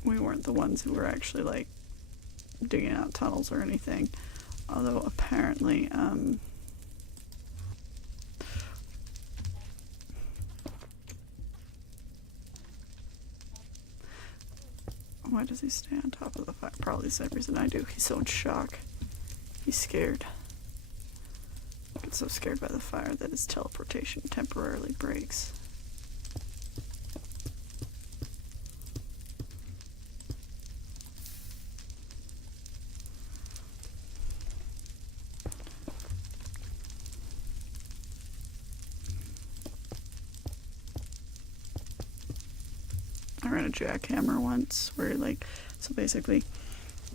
we weren't the ones who were actually, like, digging out tunnels or anything. Although apparently, why does he stay on top of the fire? Probably the same reason I do. He's so in shock. He's scared. He gets so scared by the fire that his teleportation temporarily breaks. I ran a jackhammer once where, like, so basically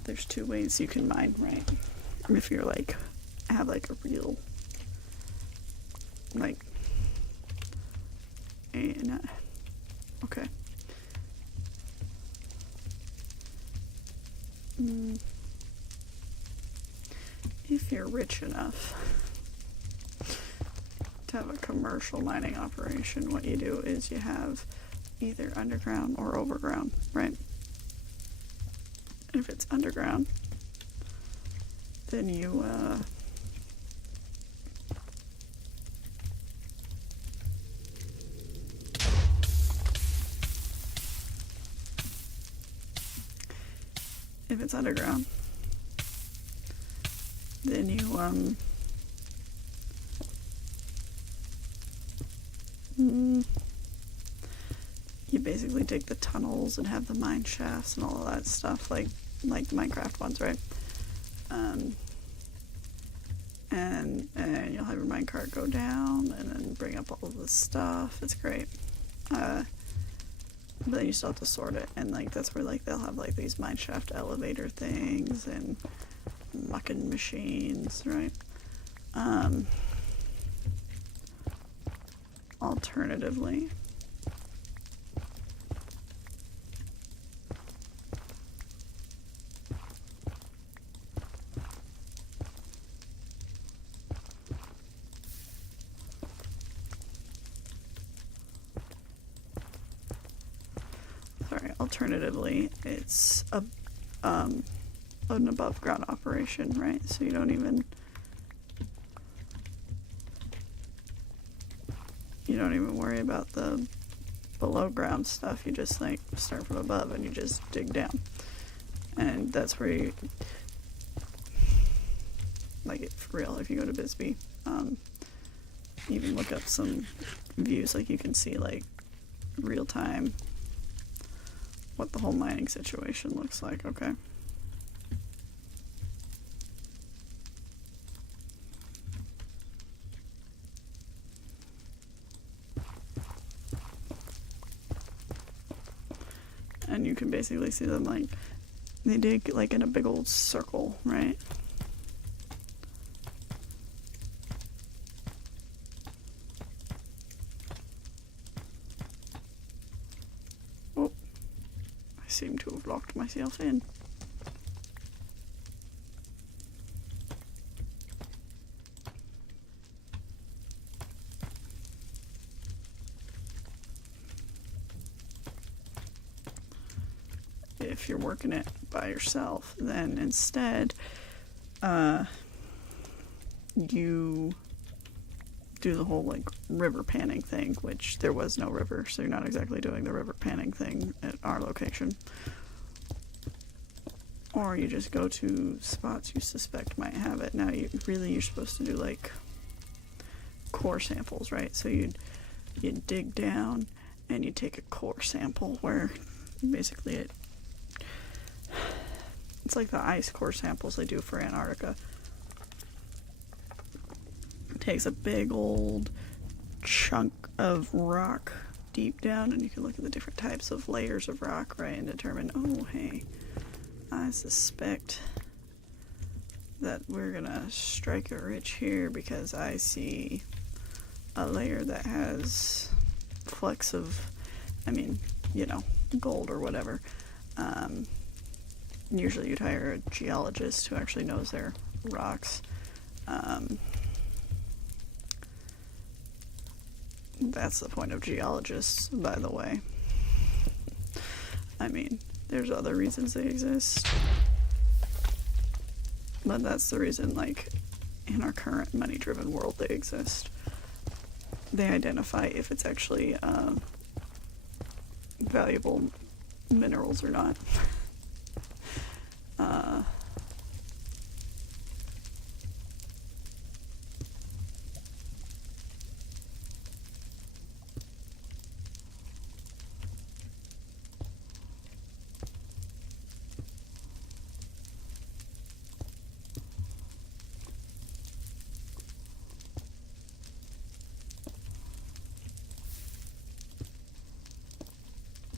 there's 2 ways you can mine, right? If you're, like, have, like, a real, like, okay. If you're rich enough to have a commercial mining operation, what you do is you have either underground or overground, right? If it's underground, then you, if it's underground, then you, you basically dig the tunnels and have the mine shafts and all of that stuff, like Minecraft ones, right? And you'll have your minecart go down and then bring up all of the stuff. It's great. But then you still have to sort it, and like that's where like they'll have like these mineshaft elevator things and mucking machines, right? Alternatively, it's an above ground operation, right? So you don't even worry about the below ground stuff. You just like start from above and you just dig down, and that's where you like it for real. If you go to Bisbee, even look up some views, like you can see like real time what the whole mining situation looks like. Okay. And you can basically see them like they dig like in a big old circle, right? Oh, I seem to have locked myself in. If you're working it by yourself, then instead you do the whole like river panning thing, which there was no river, so you're not exactly doing the river panning thing at our location. Or you just go to spots you suspect might have it. Now you're supposed to do like core samples, right? So you dig down and you take a core sample where basically it's like the ice core samples they do for Antarctica. It takes a big old chunk of rock deep down, and you can look at the different types of layers of rock, right, and determine, oh, hey, I suspect that we're gonna strike it rich here because I see a layer that has flecks of, gold or whatever. Usually you'd hire a geologist who actually knows their rocks. That's the point of geologists, by the way. There's other reasons they exist, but that's the reason, like, in our current money-driven world they exist. They identify if it's actually valuable minerals or not.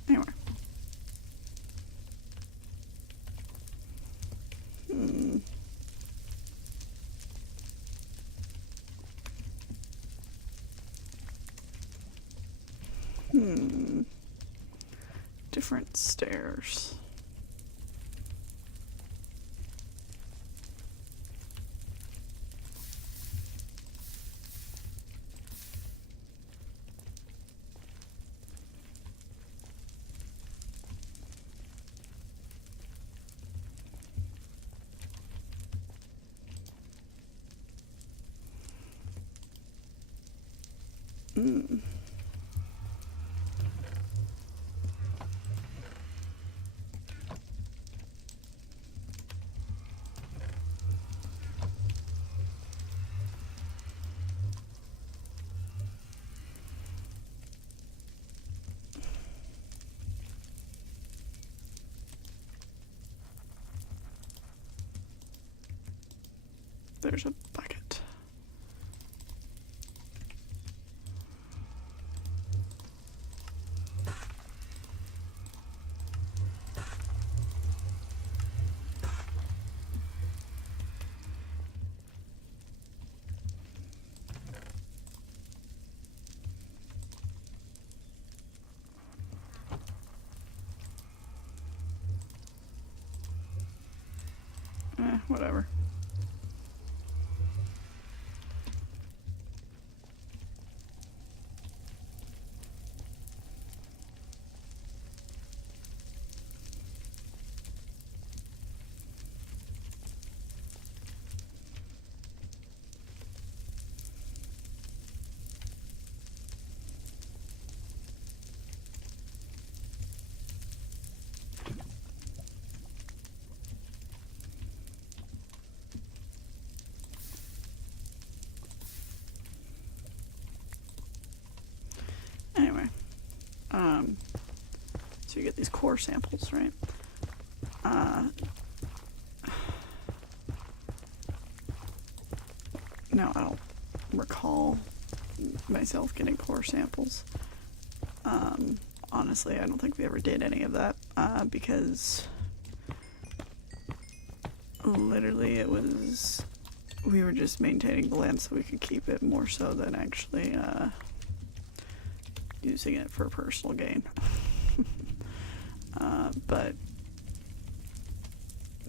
Anyway. Different stairs. Mm. There's a bucket. Whatever. Anyway, so you get these core samples, right? Now, I don't recall myself getting core samples. Honestly, I don't think we ever did any of that, because literally we were just maintaining the land so we could keep it more so than actually, using it for personal gain. But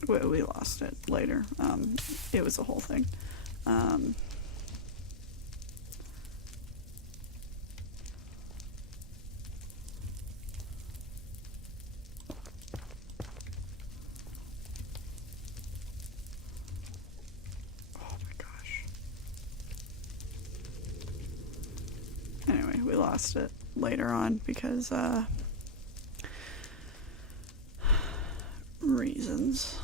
we lost it later. It was a whole thing. Oh my gosh. Anyway, we lost it later on because, reasons.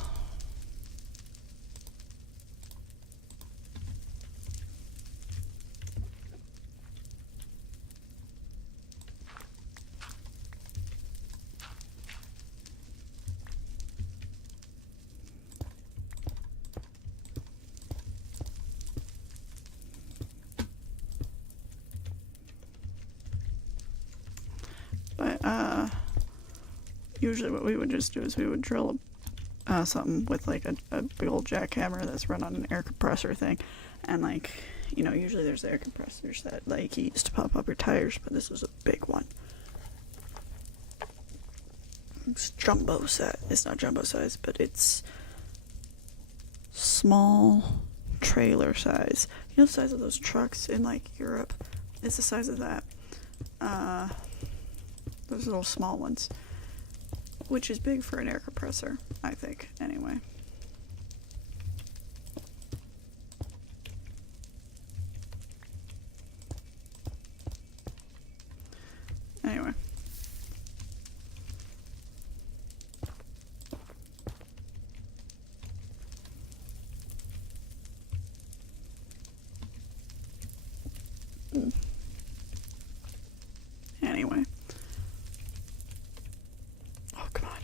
But usually what we would just do is we would drill something with like a big old jackhammer that's run on an air compressor thing, and like, you know, usually there's air compressors that like you use to pump up your tires, but this was a big one. It's jumbo size. It's not jumbo size, but it's small trailer size. You know the size of those trucks in like Europe? It's the size of that. Those little small ones. Which is big for an air compressor, I think, anyway. Anyway. Anyway. Oh, come on.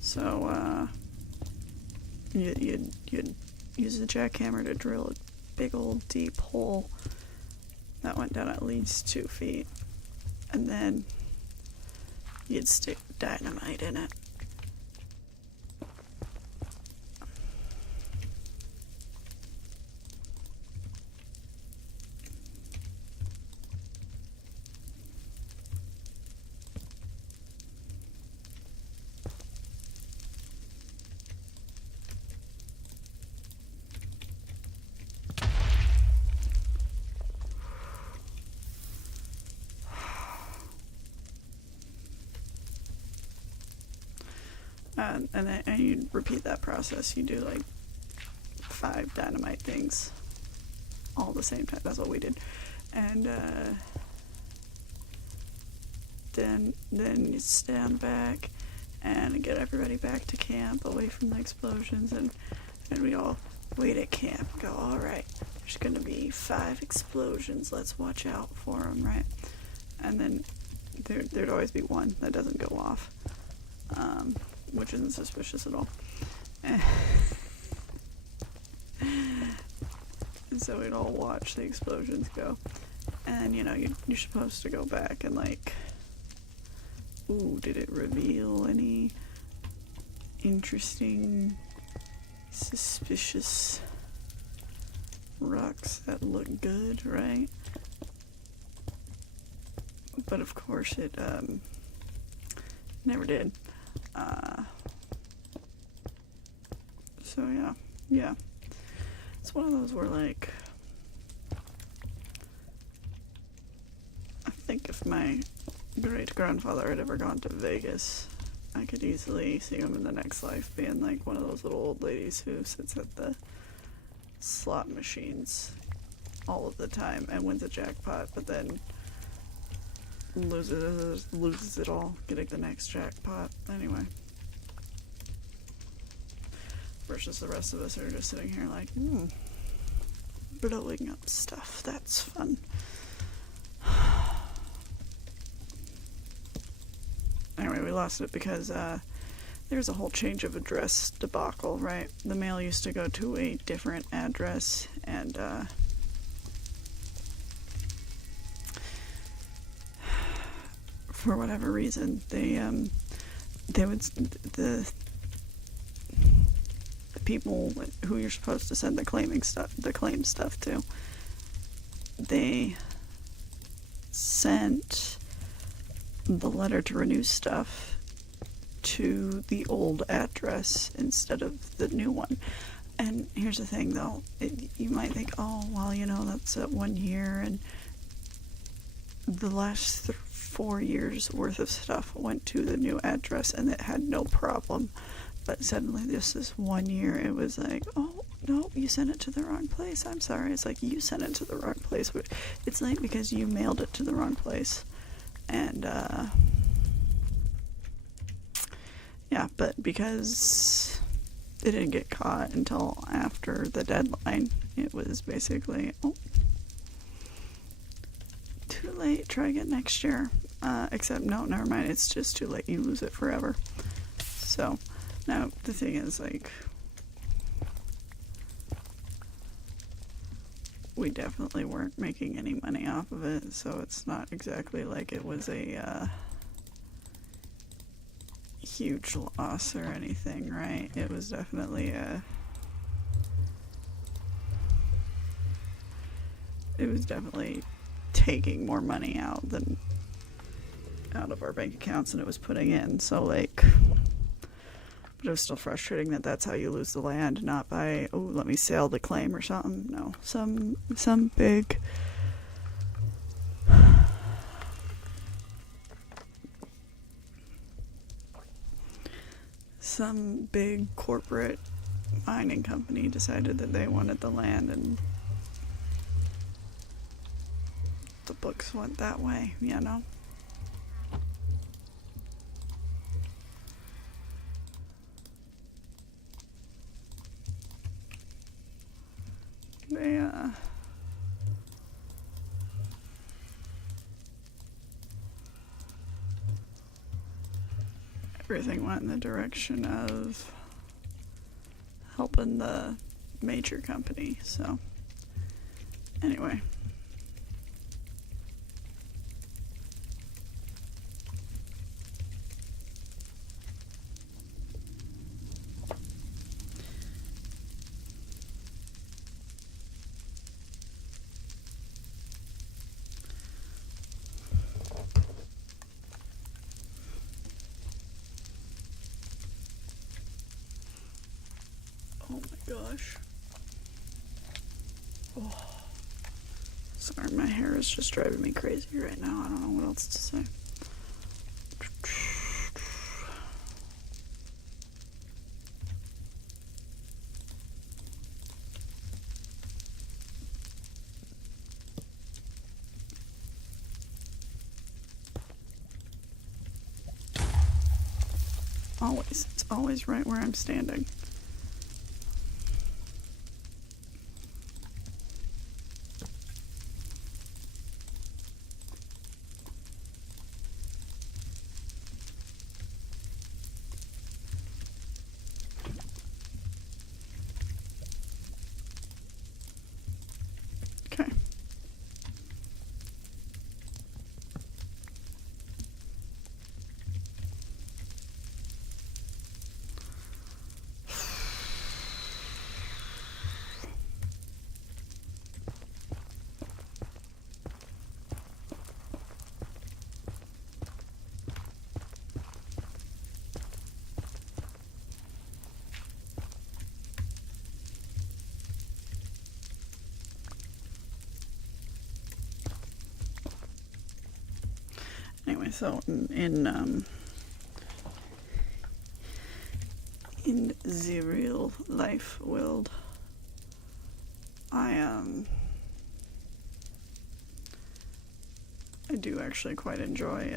So, you'd use the jackhammer to drill a big old deep hole that went down at least 2 feet, and then you'd stick dynamite in it. And you repeat that process. You do like 5 dynamite things all at the same time. That's what we did. And then you stand back and get everybody back to camp away from the explosions, and we all wait at camp and go, all right, there's gonna be 5 explosions, let's watch out for them, right? And then there'd always be one that doesn't go off, which isn't suspicious at all. And so we'd all watch the explosions go, and you know, you're supposed to go back and like, ooh, did it reveal any interesting, suspicious rocks that look good, right? But of course it never did. So yeah. It's one of those where, like, I think if my great-grandfather had ever gone to Vegas, I could easily see him in the next life being like one of those little old ladies who sits at the slot machines all of the time and wins a jackpot, but then loses it all getting the next jackpot anyway. Versus the rest of us are just sitting here like, blowing up stuff. That's fun. Anyway, we lost it because there's a whole change of address debacle, right? The mail used to go to a different address, and for whatever reason, the people who you're supposed to send the claim stuff to, they sent the letter to renew stuff to the old address instead of the new one. And here's the thing, though, you might think, oh, well, you know, that's 1 year, and the last 4 years worth of stuff went to the new address and it had no problem. But suddenly this is 1 year, it was like, oh, no, you sent it to the wrong place. I'm sorry. It's like, you sent it to the wrong place. It's like because you mailed it to the wrong place. And, yeah, but because it didn't get caught until after the deadline, it was basically, oh, too late, try again next year. Except, no, never mind, it's just too late, you lose it forever. So, now, the thing is, like, we definitely weren't making any money off of it, so it's not exactly like it was a huge loss or anything, right? It was definitely taking more money out of our bank accounts than it was putting in, so, like, but it was still frustrating that that's how you lose the land, not by, oh, let me sell the claim or something. No, some big corporate mining company decided that they wanted the land, and the books went that way, you know? They, everything went in the direction of helping the major company, so anyway. Oh my gosh. Oh. Sorry, my hair is just driving me crazy right now. I don't know what else to say. Always. It's always right where I'm standing. Okay. Anyway, so in the real life world, I do actually quite enjoy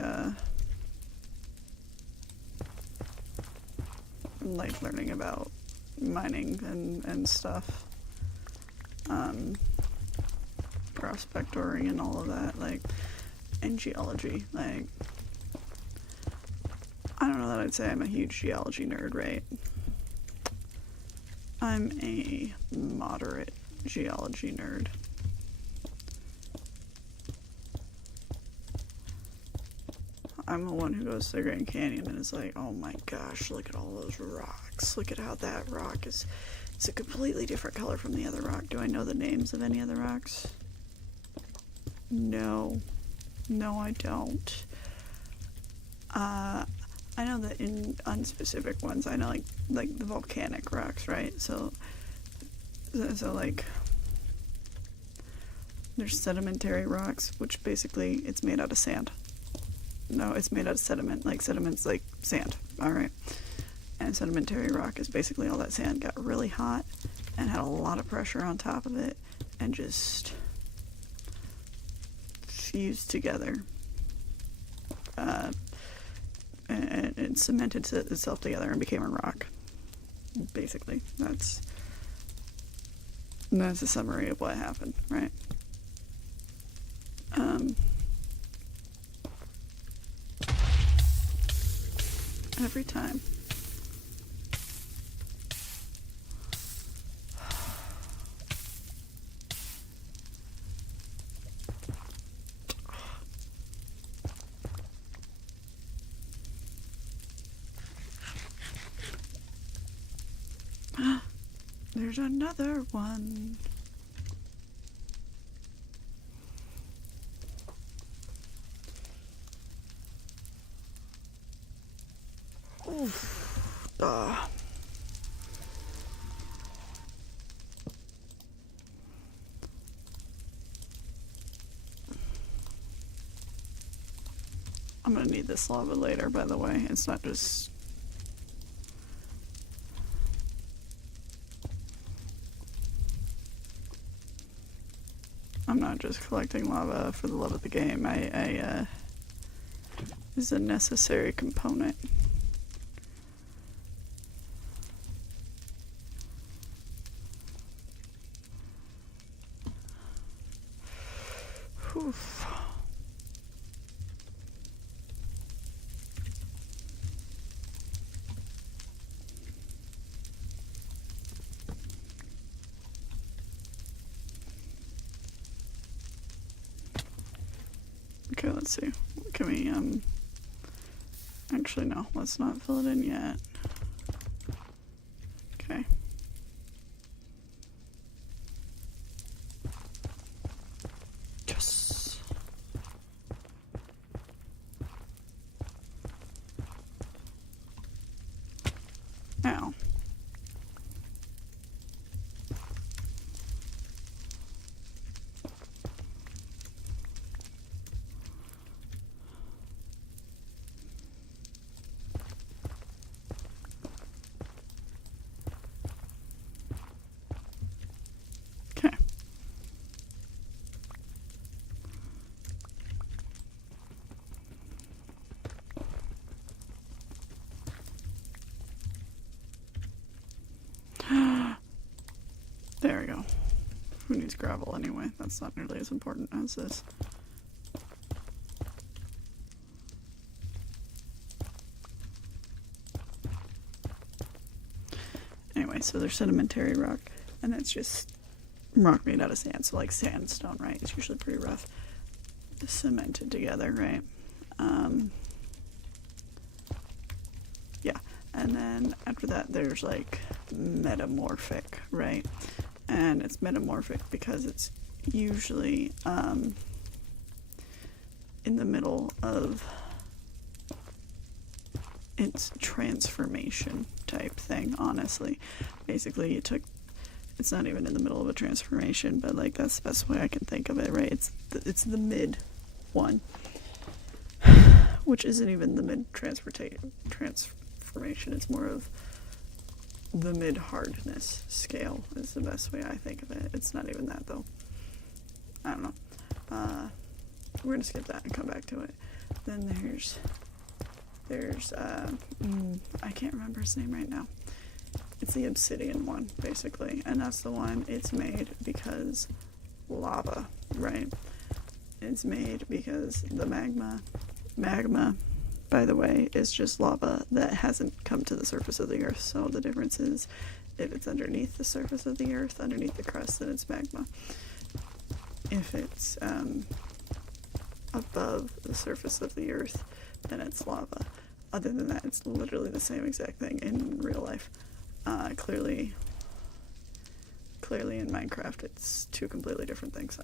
like learning about mining and stuff, prospectoring and all of that, like, and geology. Like, I don't know that I'd say I'm a huge geology nerd, right? I'm a moderate geology nerd. I'm the one who goes to the Grand Canyon and is like, oh my gosh, look at all those rocks. Look at how that rock is. It's a completely different color from the other rock. Do I know the names of any other rocks? No. No, I don't. I know that in unspecific ones, I know like the volcanic rocks, right? So like there's sedimentary rocks, which basically it's made out of sand. No, it's made out of sediment. Like sediment's like sand. All right. And sedimentary rock is basically all that sand got really hot and had a lot of pressure on top of it and just fused together. And it cemented itself together and became a rock. Basically, that's a summary of what happened, right? Every time. There's another one. Oof. I'm gonna need this lava later, by the way. It's not just... I'm not just collecting lava for the love of the game. Is a necessary component. Oof. Okay, let's see. Can we, actually, no, let's not fill it in yet. Okay. Yes. Now. There we go. Who needs gravel anyway? That's not nearly as important as this. Anyway, so there's sedimentary rock, and it's just rock made out of sand. So like sandstone, right? It's usually pretty rough, cemented together, right? Yeah, and then after that there's like metamorphic, right? And it's metamorphic because it's usually in the middle of its transformation type thing, honestly. Basically, it's not even in the middle of a transformation, but like that's the best way I can think of it, right? It's the mid one, which isn't even the mid transformation. It's more of the mid hardness scale is the best way I think of it. It's not even that though. I don't know. We're gonna skip that and come back to it. Then there's I can't remember his name right now. It's the obsidian one, basically, and that's the one. It's made because lava, right? It's made because the magma, by the way, is just lava that hasn't come to the surface of the earth. So the difference is if it's underneath the surface of the earth, underneath the crust, then it's magma. If it's above the surface of the earth, then it's lava. Other than that, it's literally the same exact thing in real life. Clearly in Minecraft, it's two completely different things.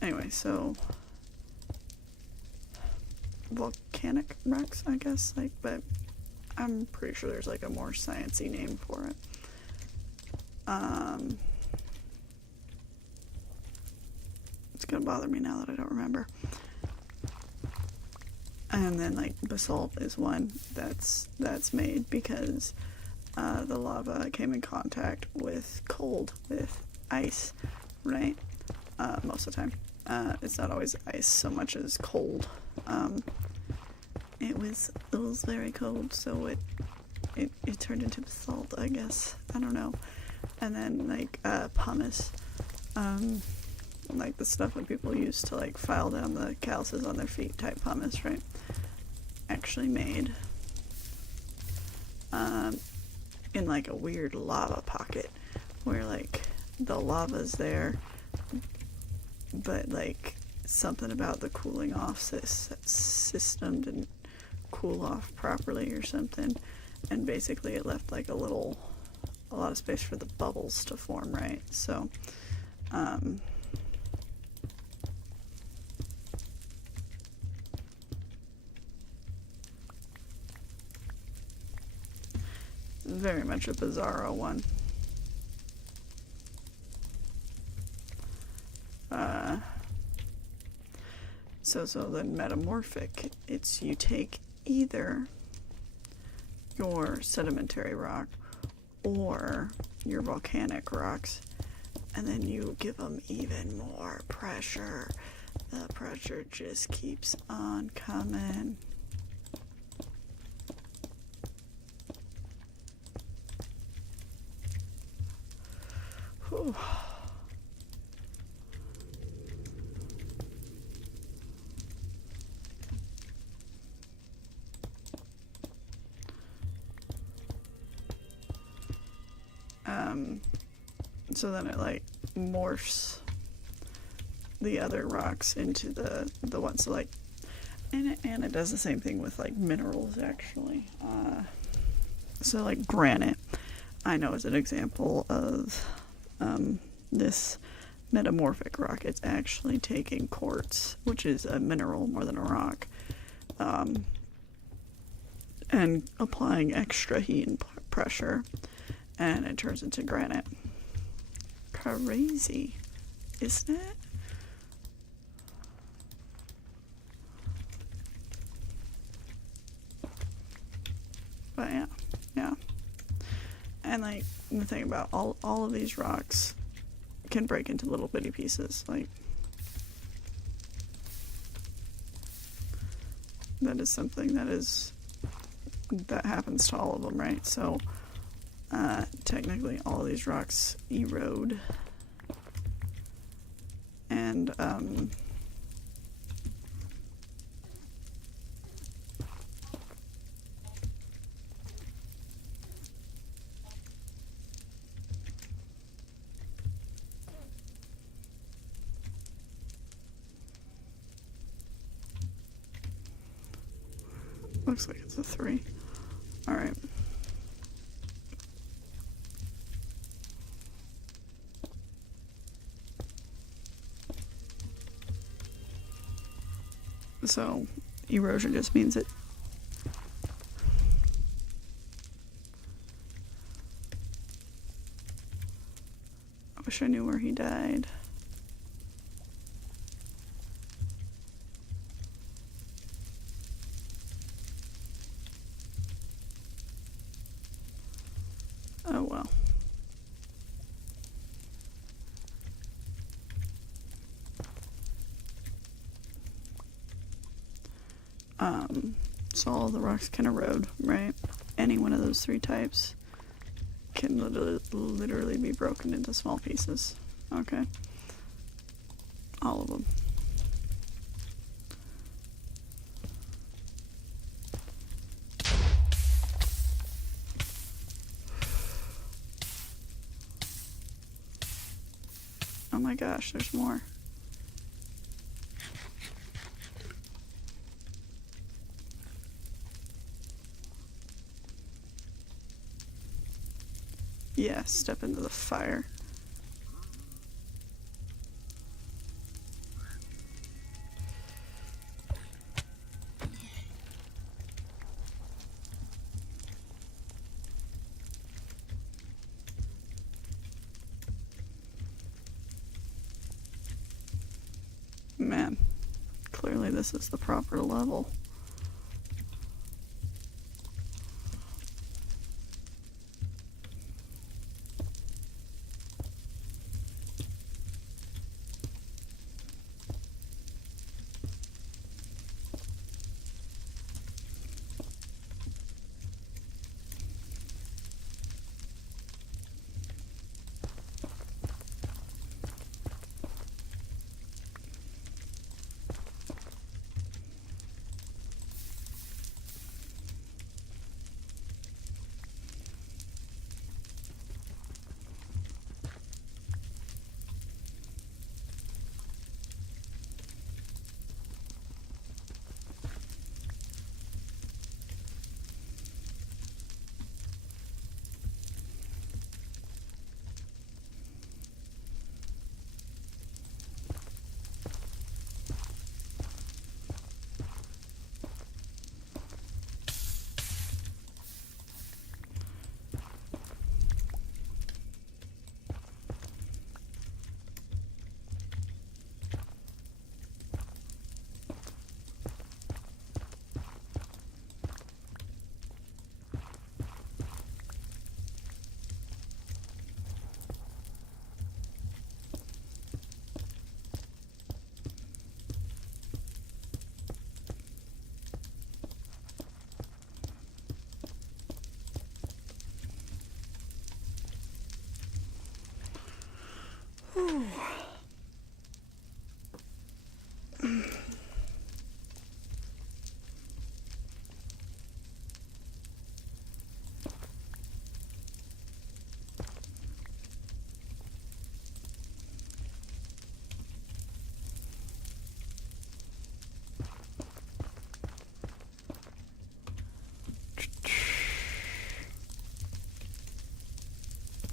Anyway, so volcanic rocks, I guess, like, but I'm pretty sure there's like a more sciencey name for it. It's gonna bother me now that I don't remember. And then like basalt is one that's made because the lava came in contact with ice, right? Most of the time. It's not always ice so much as cold. It was very cold, so it turned into basalt, I guess. I don't know. And then like pumice, like the stuff that people use to like file down the calluses on their feet type pumice, right? Actually made in like a weird lava pocket where like the lava's there, but like something about the cooling off system didn't cool off properly or something, and basically it left like a lot of space for the bubbles to form, right? So very much a bizarro one. So then metamorphic, it's you take either your sedimentary rock or your volcanic rocks, and then you give them even more pressure. The pressure just keeps on coming. Whew. So then it like morphs the other rocks into the ones, so like, and it does the same thing with like minerals actually. So like granite, I know is an example of this metamorphic rock. It's actually taking quartz, which is a mineral more than a rock, and applying extra heat and pressure, and it turns into granite. Crazy, isn't it? But yeah. And like the thing about all of these rocks can break into little bitty pieces. Like that is something that happens to all of them, right? So Technically all these rocks erode. And, looks like it's a 3. Alright. So, erosion just means it. I wish I knew where he died. Oh well. So all the rocks can erode, right? Any one of those 3 types can literally be broken into small pieces. Okay. All of them. Oh my gosh, there's more. Yeah, step into the fire. Man, clearly this is the proper level.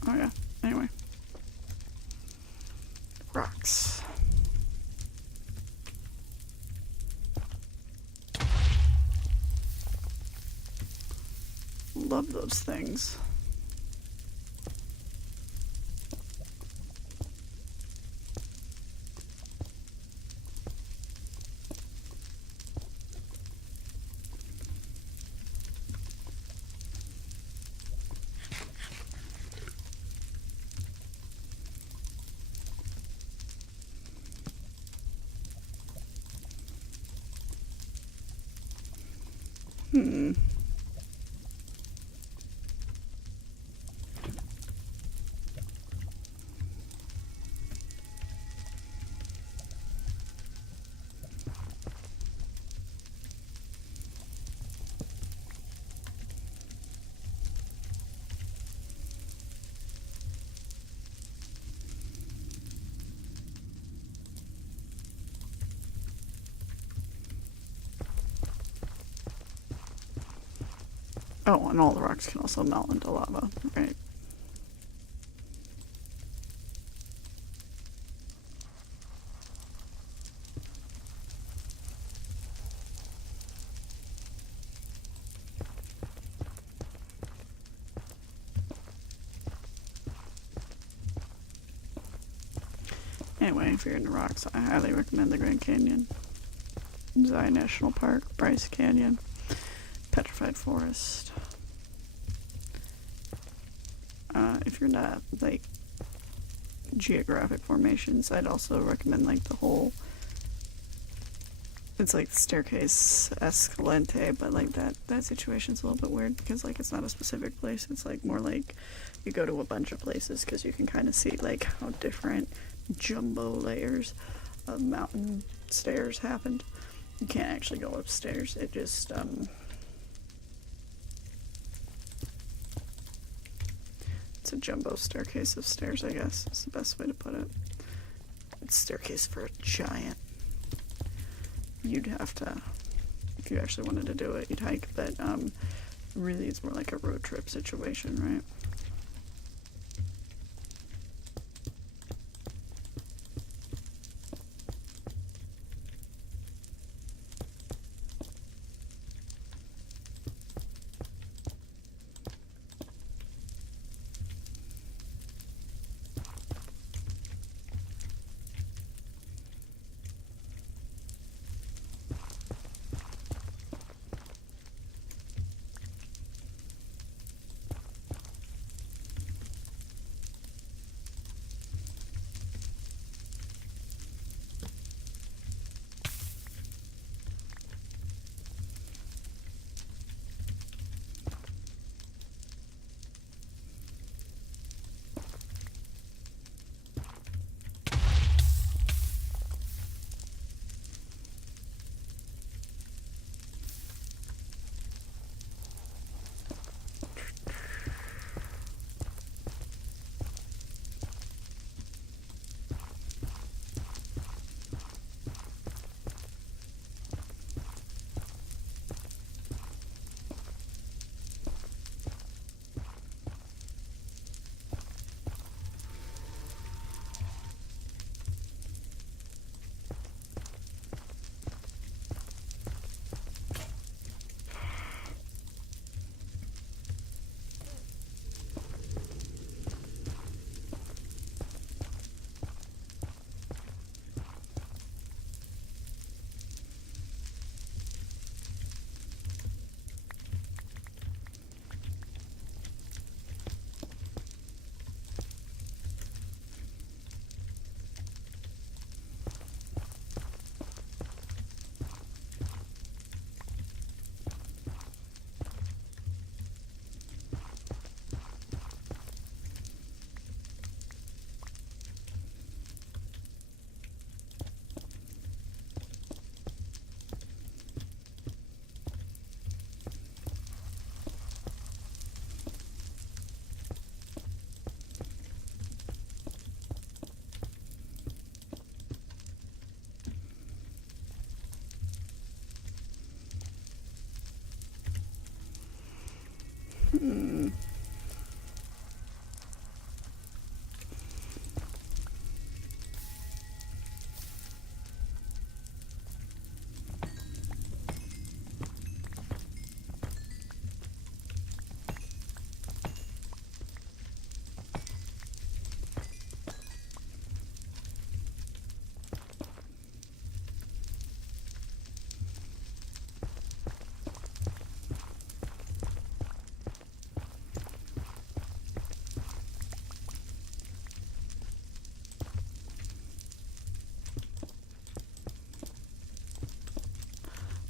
Oh yeah, anyway. Rocks. Love those things. Oh, and all the rocks can also melt into lava, right? Anyway, if you're into rocks, I highly recommend the Grand Canyon, Zion National Park, Bryce Canyon, Petrified Forest. If you're not like geographic formations, I'd also recommend like the whole. It's like staircase Escalante, but like that situation's a little bit weird because like it's not a specific place. It's like more like you go to a bunch of places because you can kind of see like how different jumbo layers of mountain stairs happened. You can't actually go upstairs. It just it's a jumbo staircase of stairs, I guess. It's the best way to put it. It's staircase for a giant. You'd have to, if you actually wanted to do it, you'd hike, but really it's more like a road trip situation, right?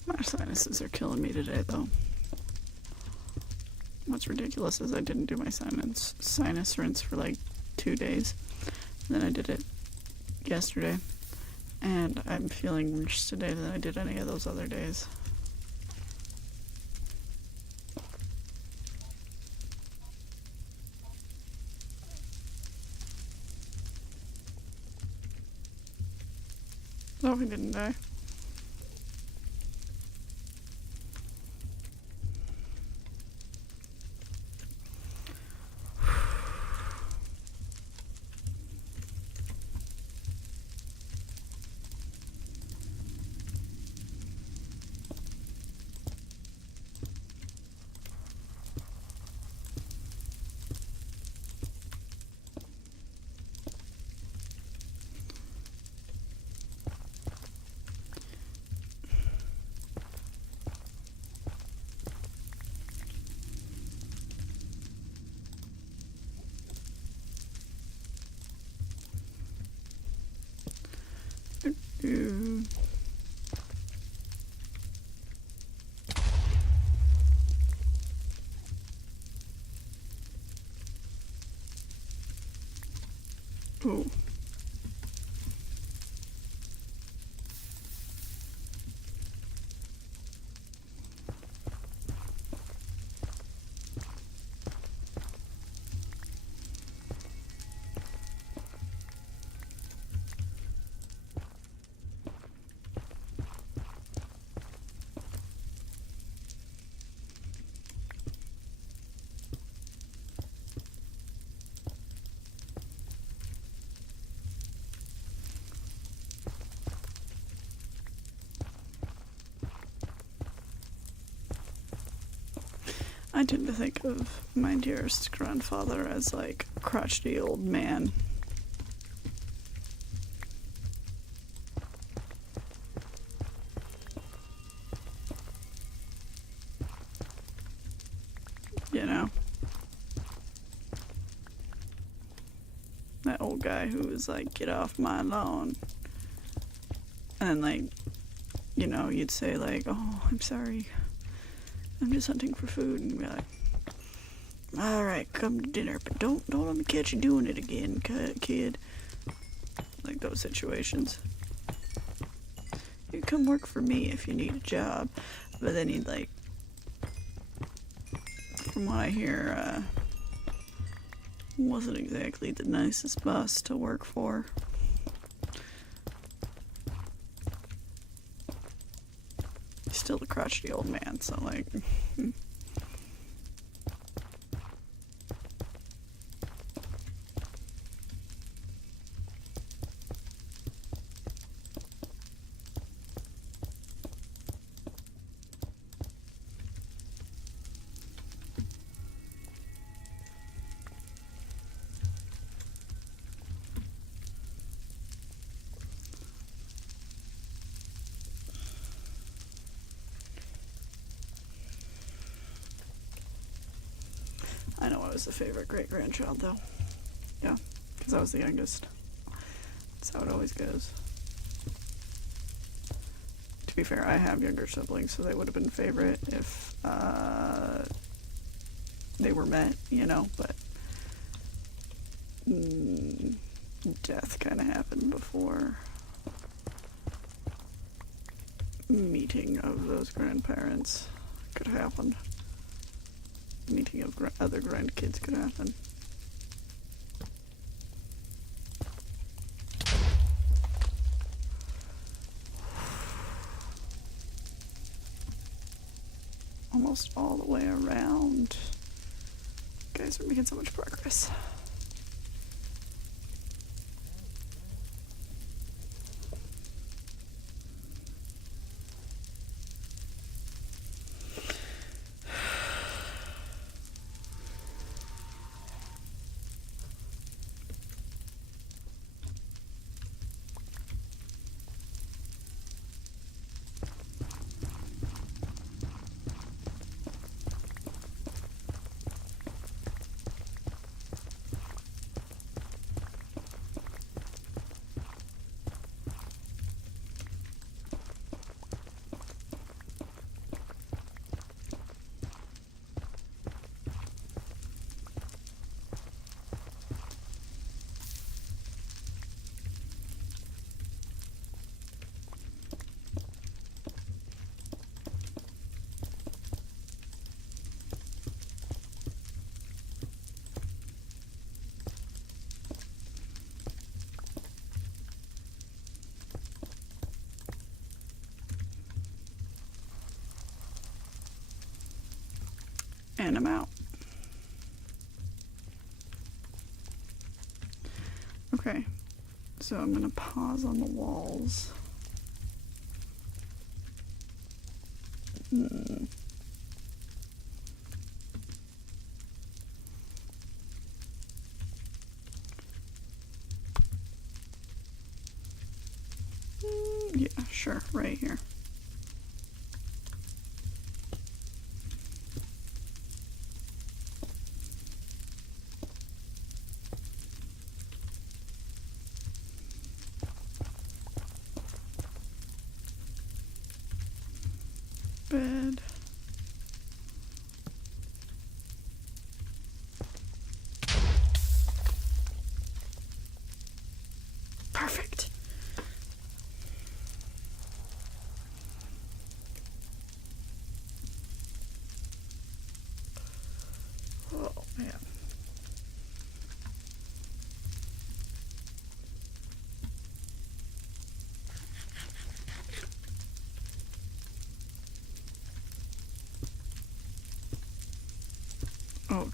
My sinuses are killing me today, though. What's ridiculous is I didn't do my sinus rinse for like 2 days. And then I did it yesterday. And I'm feeling worse today than I did any of those other days. Oh, he didn't die. Ooh. Ooh. I tend to think of my dearest grandfather as like a crotchety old man. You know? That old guy who was like, get off my lawn. And like, you know, you'd say like, oh, I'm sorry. I'm just hunting for food. And be like, alright, come to dinner, but don't let me catch you doing it again, kid. Like those situations. You come work for me if you need a job. But then he'd like, from what I hear, wasn't exactly the nicest boss to work for. He's still a crotchety old man, so like... I know I was the favorite great-grandchild, though. Yeah, because I was the youngest. That's how it always goes. To be fair, I have younger siblings, so they would have been favorite if they were met, you know, but death kind of happened before meeting of those grandparents could happen. Meeting of other grandkids could happen. Almost all the way around. Guys, we're making so much progress. And I'm out. Okay, so I'm gonna pause on the walls. Yeah, sure, right here.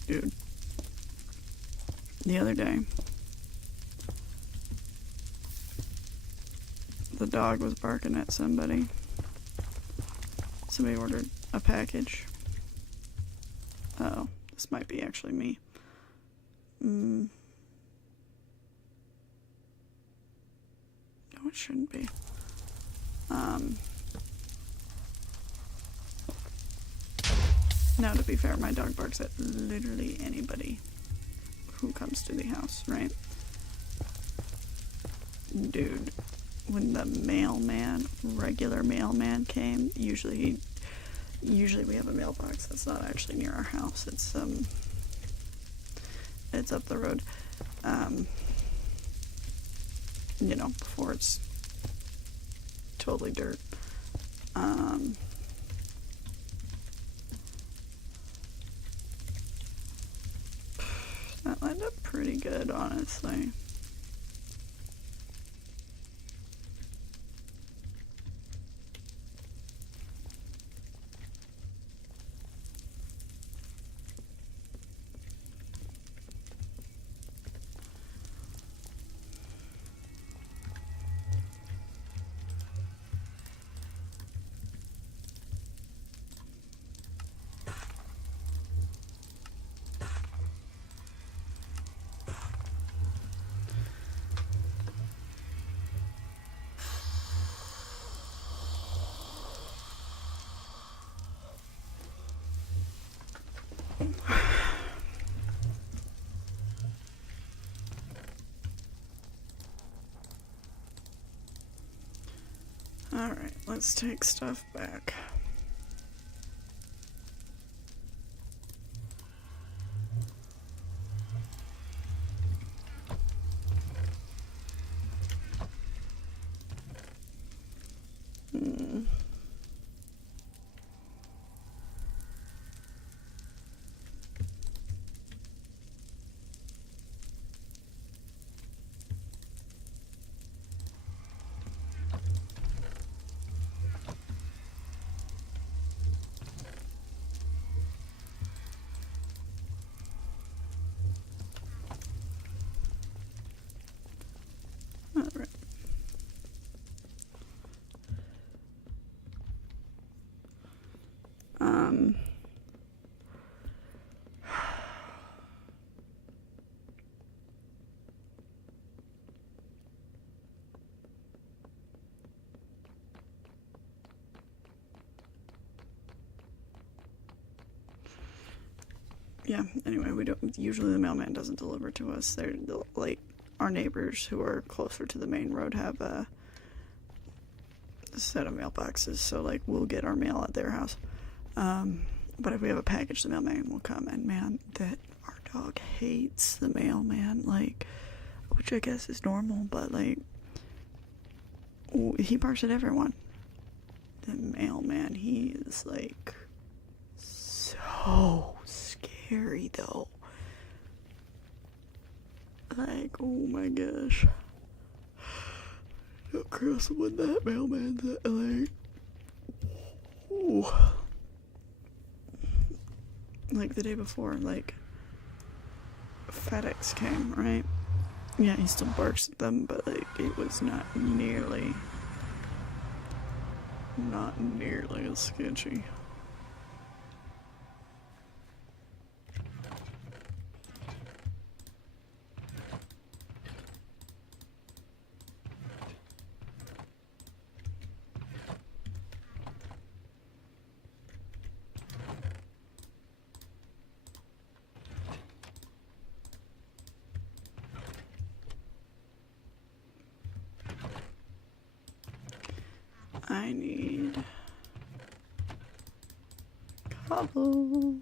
Dude. The other day, the dog was barking at somebody. Somebody ordered a package. Oh, this might be actually me. No, it shouldn't be. Now, to be fair, my dog barks at literally anybody who comes to the house, right? Dude, when the regular mailman came, usually we have a mailbox that's not actually near our house. It's up the road. Before it's totally dirt. That lined up pretty good, honestly. Alright, let's take stuff back. Alright. Yeah, anyway, usually the mailman doesn't deliver to us. They're like, our neighbors who are closer to the main road have a set of mailboxes, so like we'll get our mail at their house. But if we have a package, the mailman will come, and man, that our dog hates the mailman, like, which I guess is normal, but like, he barks at everyone. The mailman, he is like so scary though. Like, oh my gosh. Don't cross when that mailman's at, like, ooh. Like the day before, like, FedEx came, right? Yeah, he still barks at them, but like, it was not nearly as sketchy. I need cobble.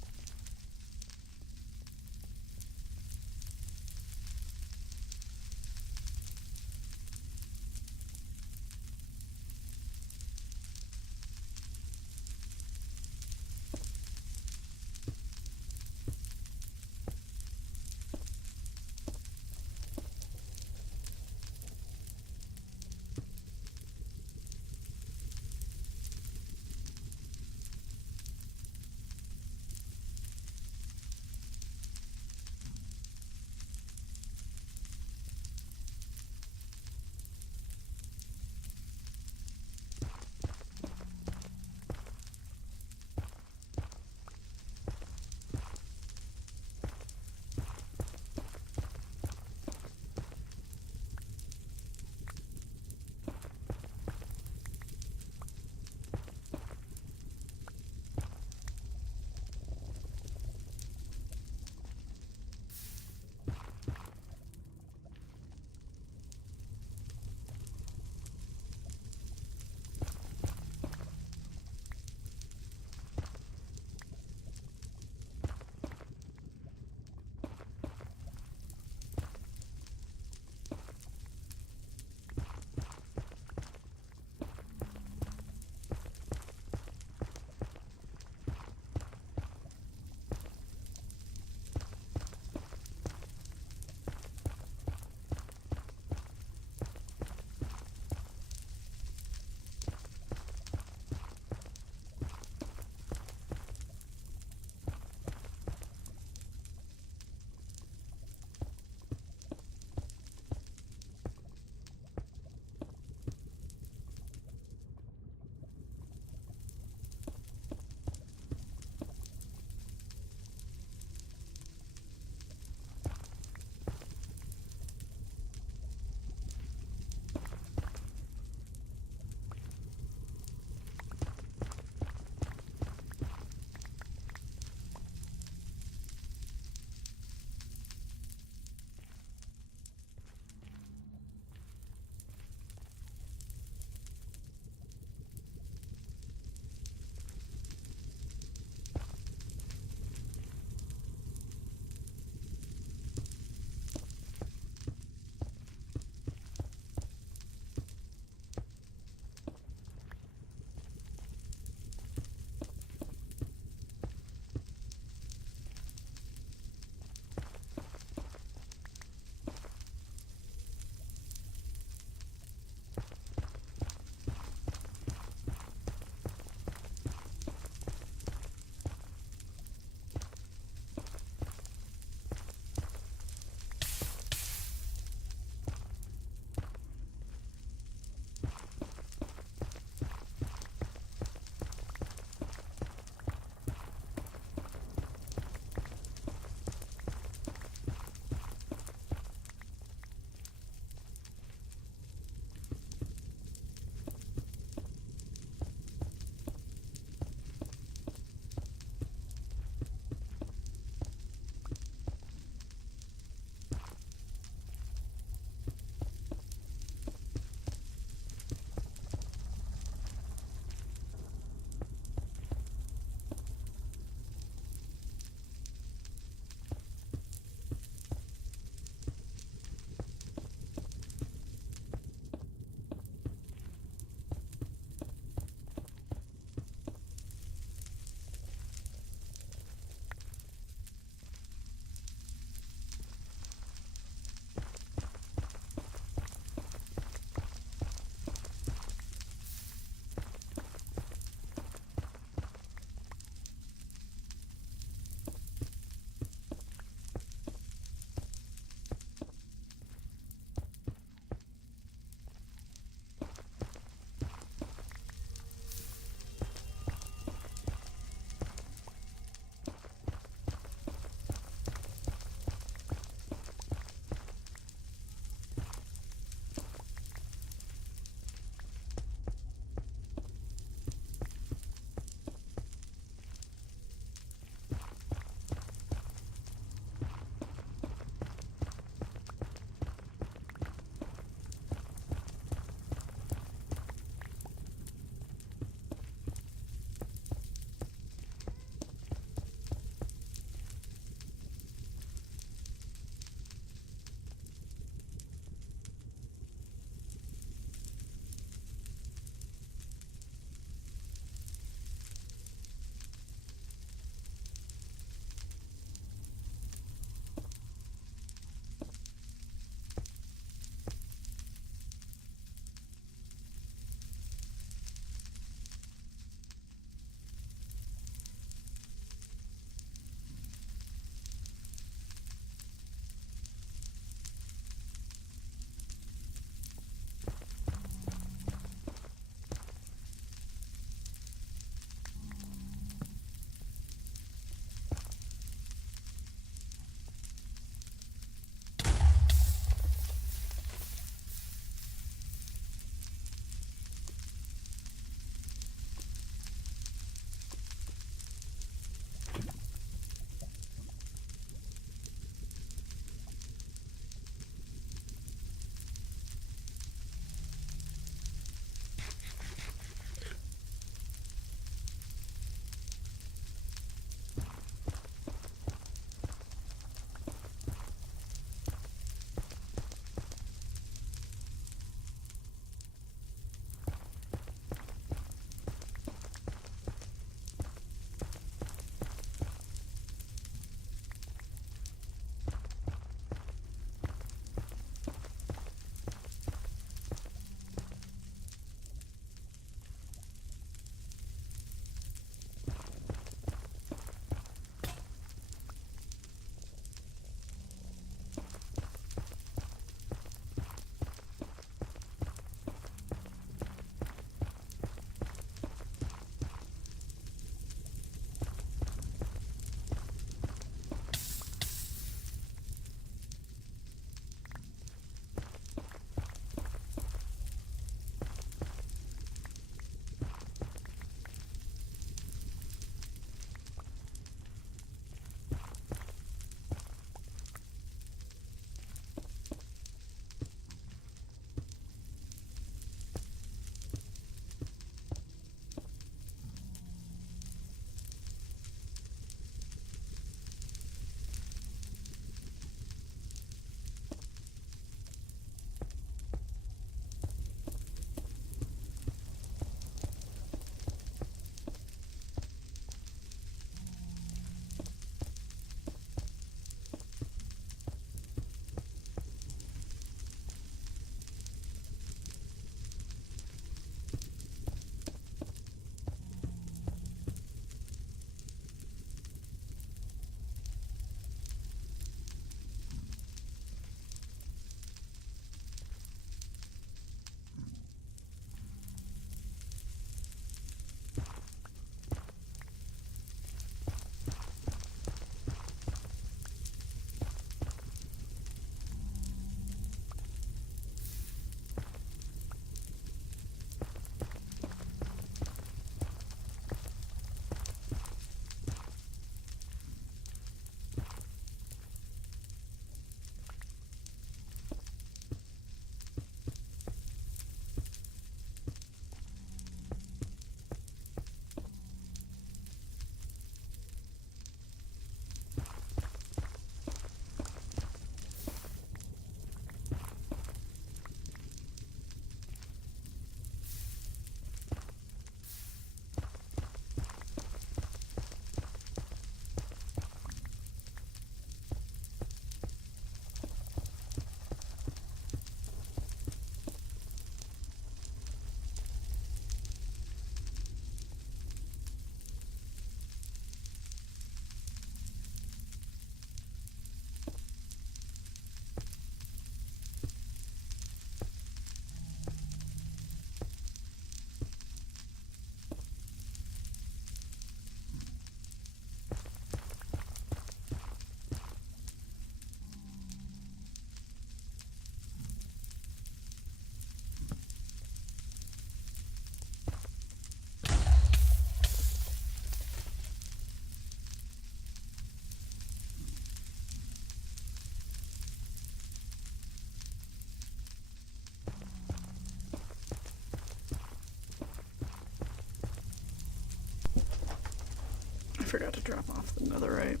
forgot to drop off the netherite.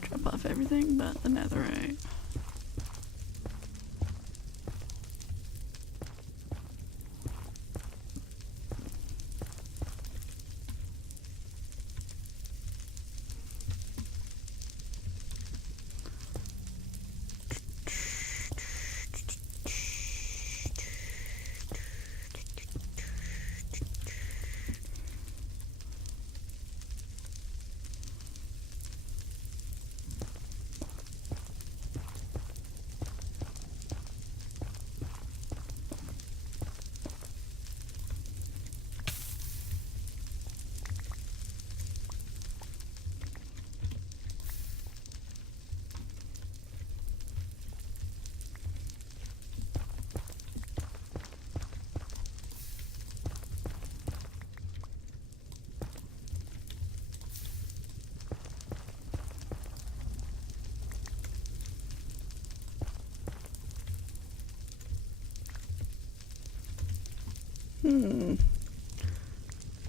Drop off everything but the netherite.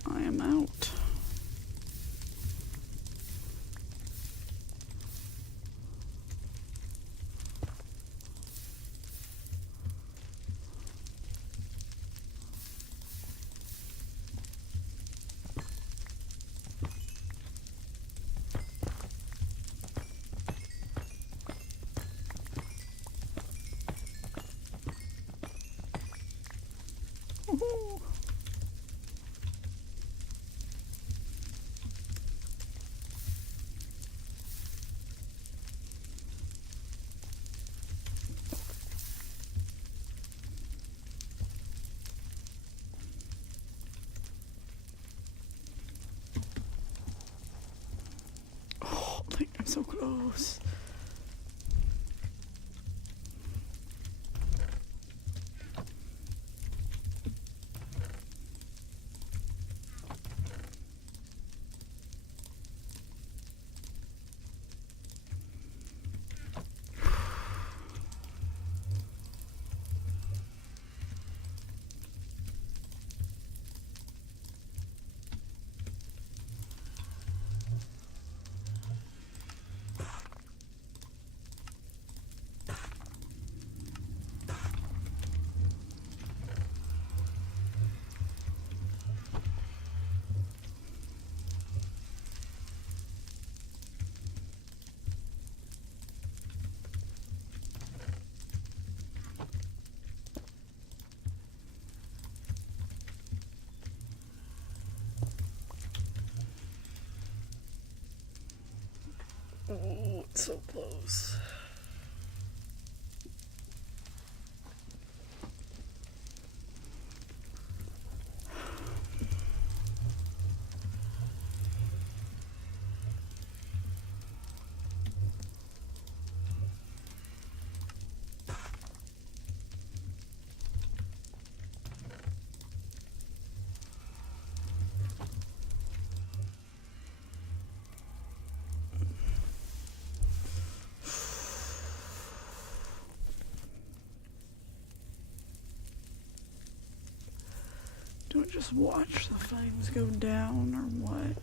I am out. Woohoo! Oh, like I'm so close. Oh, it's so close. Do I just watch the flames go down or what?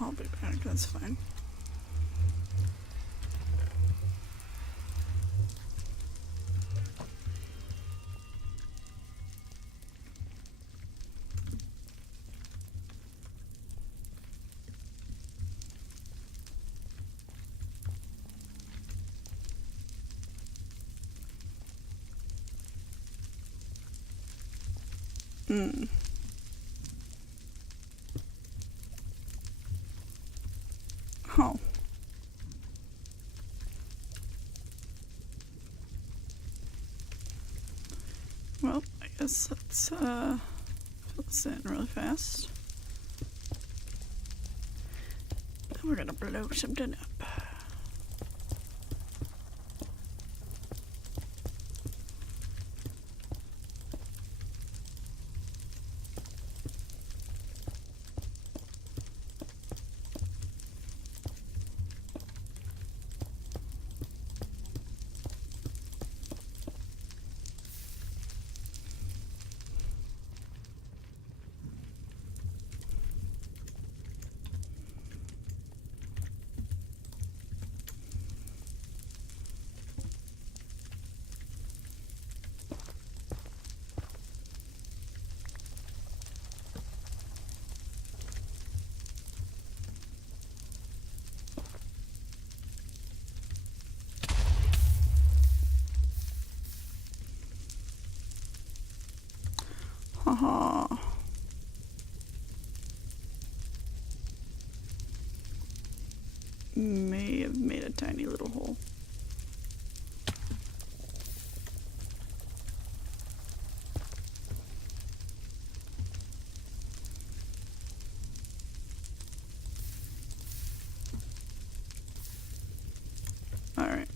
I'll be back, that's fine. Oh. Well, I guess let's fill this in really fast. And we're gonna blow something up. Haha. May have made a tiny little hole. Alright.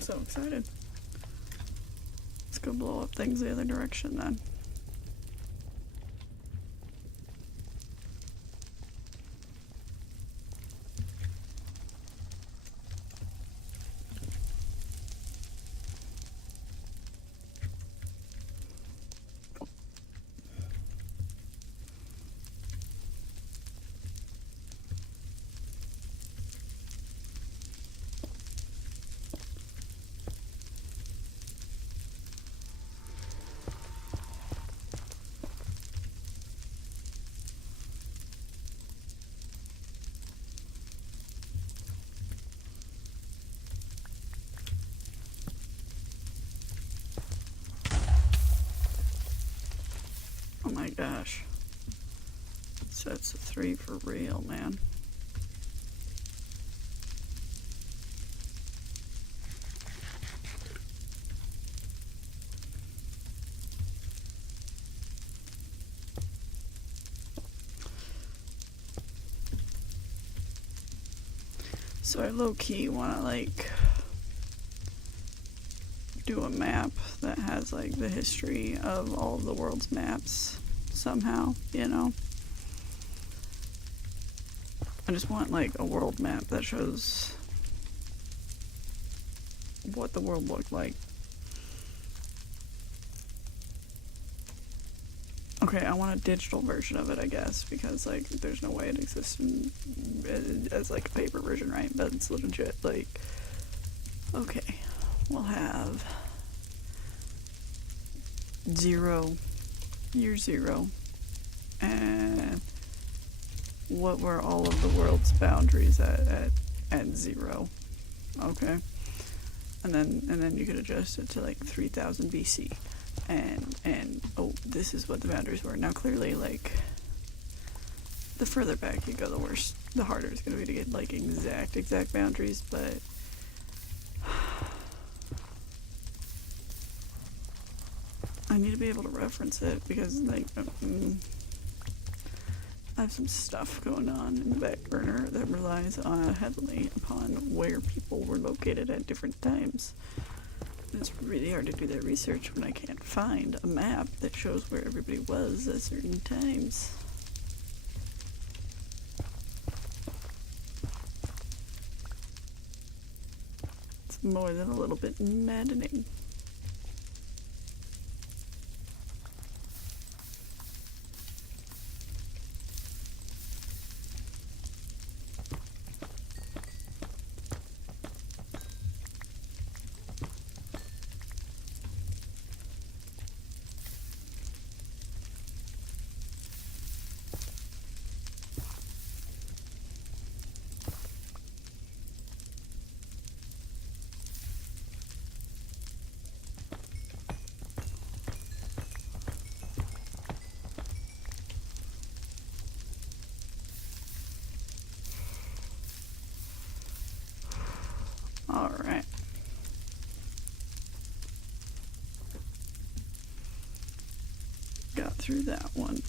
So excited. Let's go blow up things the other direction then. Oh my gosh. So it's a 3 for real, man. So I low-key wanna like do a map that has like the history of all of the world's maps somehow, you know? I just want like a world map that shows what the world looked like. Okay, I want a digital version of it, I guess, because like there's no way it exists as like a paper version, right? But it's legit. Like, okay, we'll have 0, year 0, and what were all of the world's boundaries at 0. Okay, and then you could adjust it to like 3000 BC. And oh, this is what the boundaries were. Now clearly, like, the further back you go, the worse, the harder it's going to be to get like exact boundaries, but I need to be able to reference it because like I have some stuff going on in the back burner that relies heavily upon where people were located at different times. It's really hard to do that research when I can't find a map that shows where everybody was at certain times. It's more than a little bit maddening. Alright. Got through that one.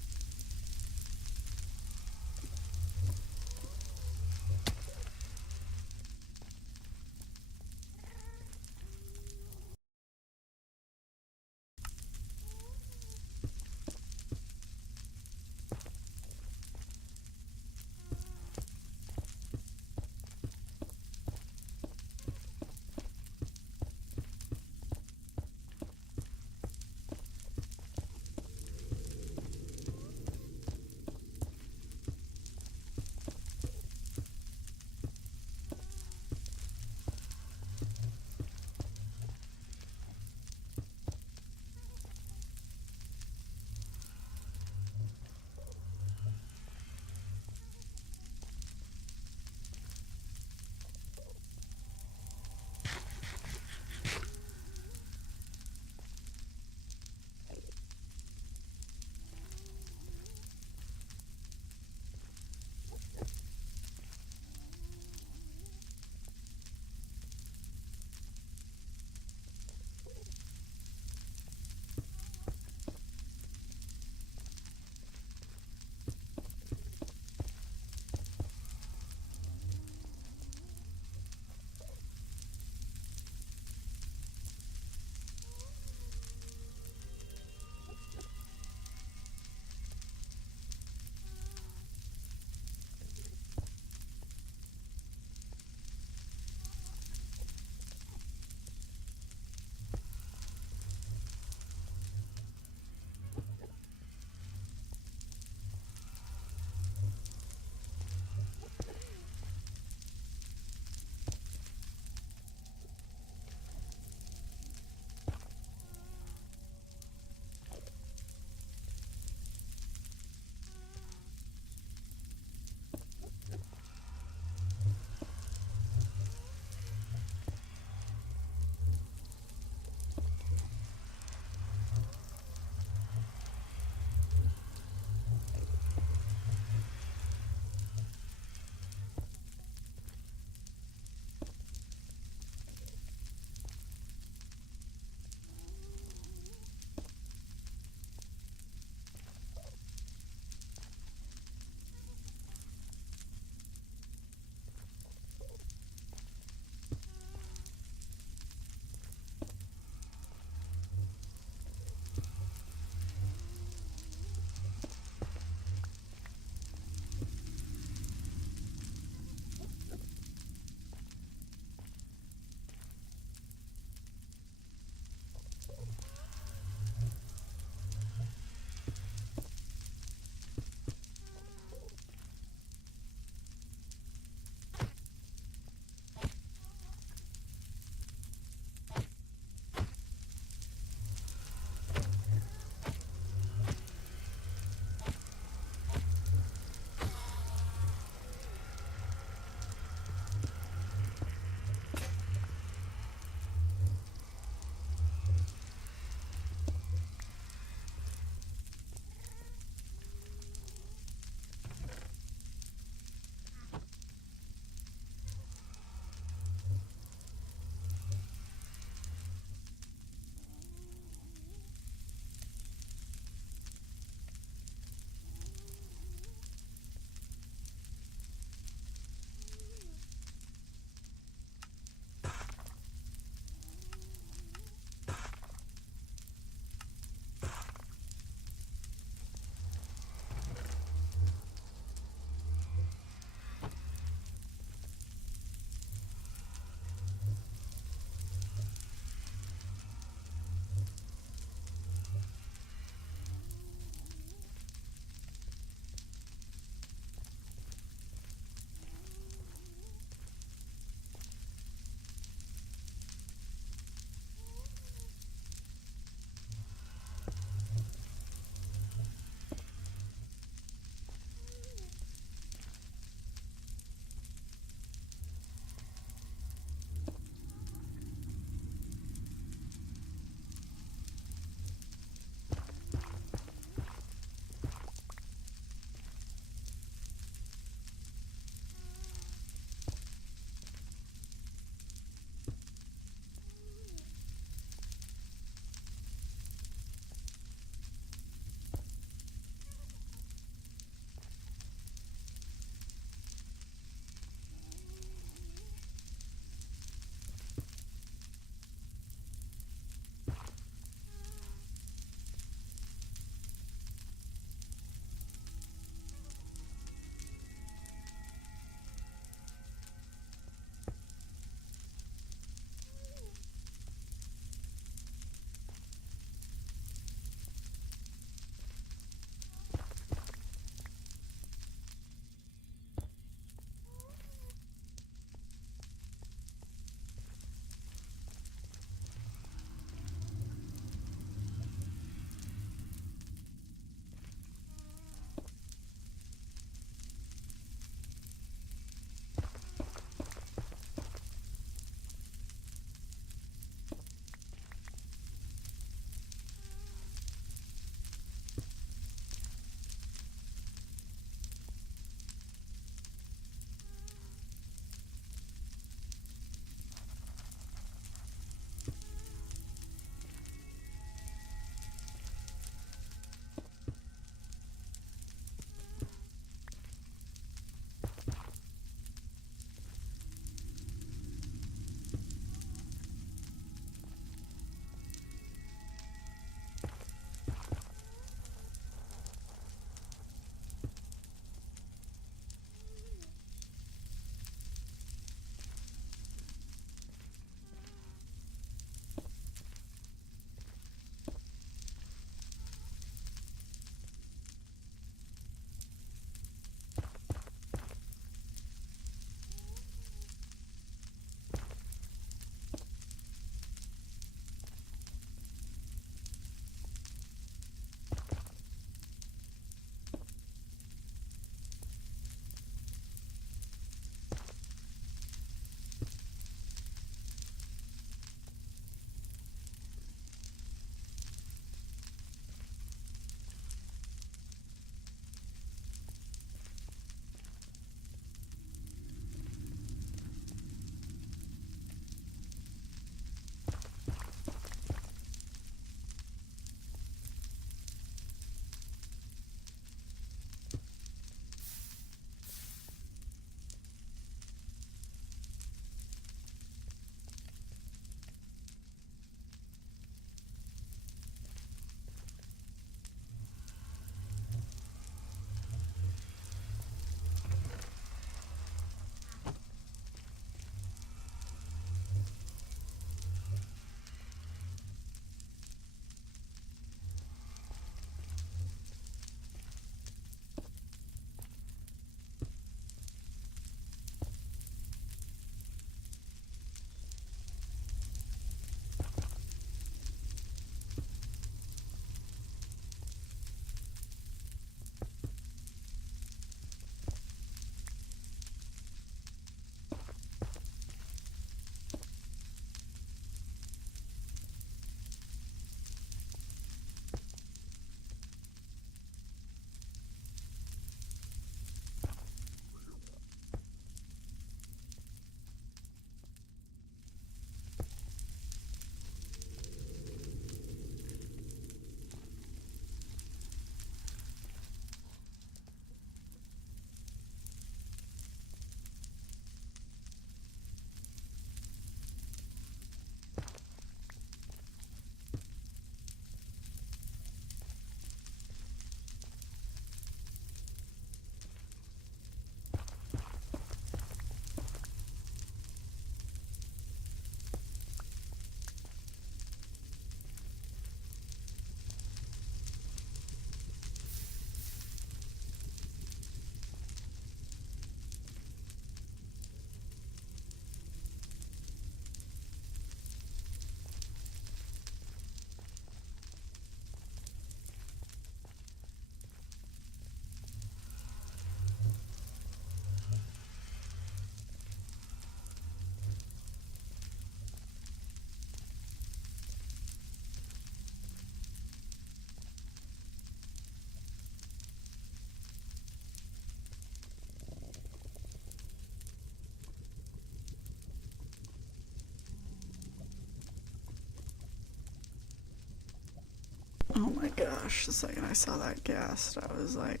gosh, the second I saw that ghast, I was like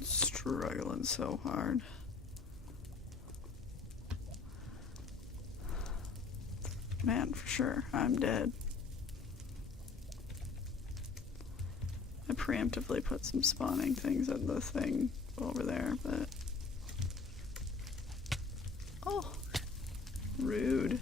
struggling so hard. Man, for sure, I'm dead. I preemptively put some spawning things at the thing over there, but... Oh! Rude.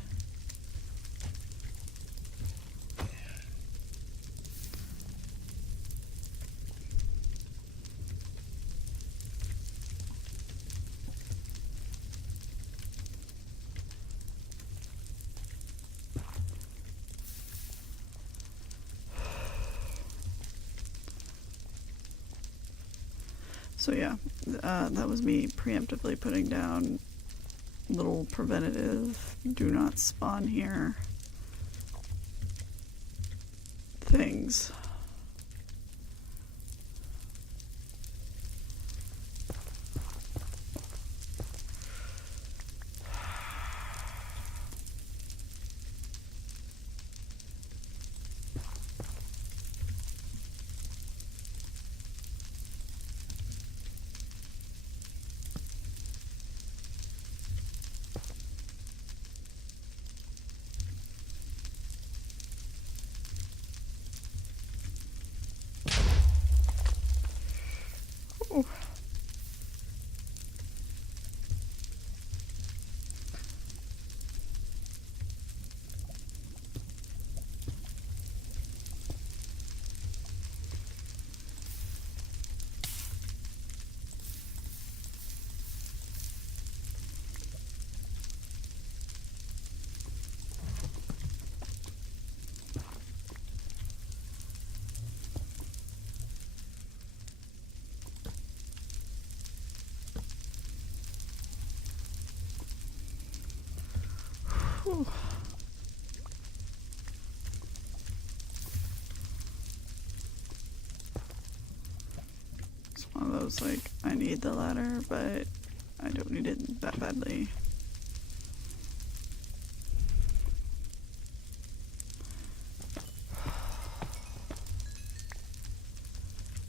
So yeah, that was me preemptively putting down little preventative, do not spawn here things. Ooh. Whew. It's one of those, like, I need the ladder, but I don't need it that badly.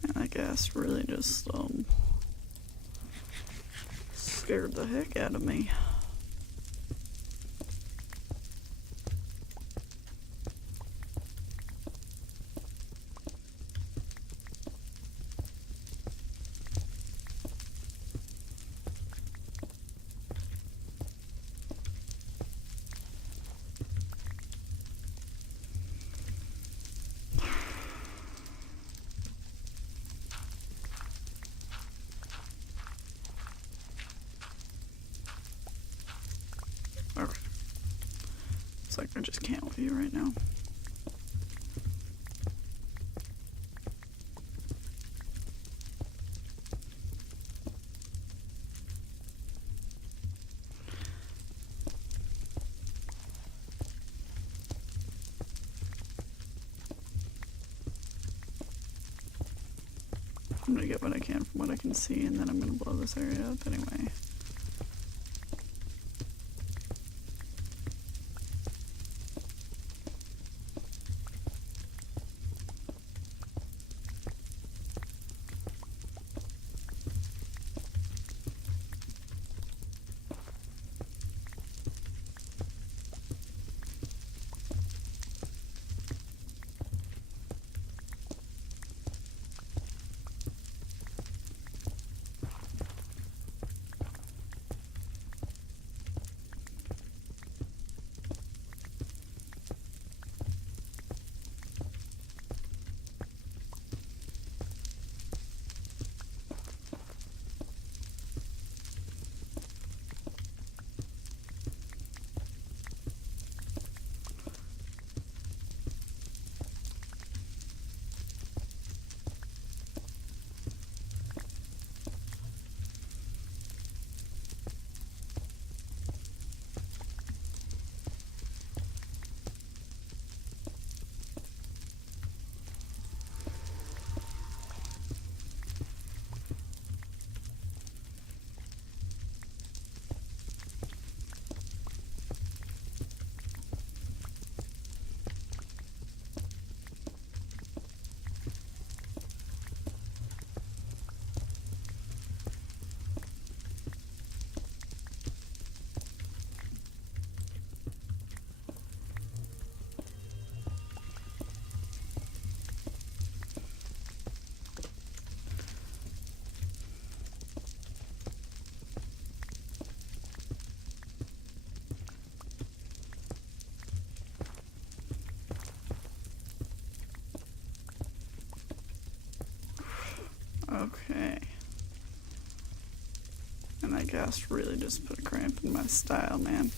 And I guess really just, scared the heck out of me. Alright. It's like I just can't with you right now. I'm gonna get what I can from what I can see, and then I'm gonna blow this area up anyway. gas really just put a cramp in my style, man.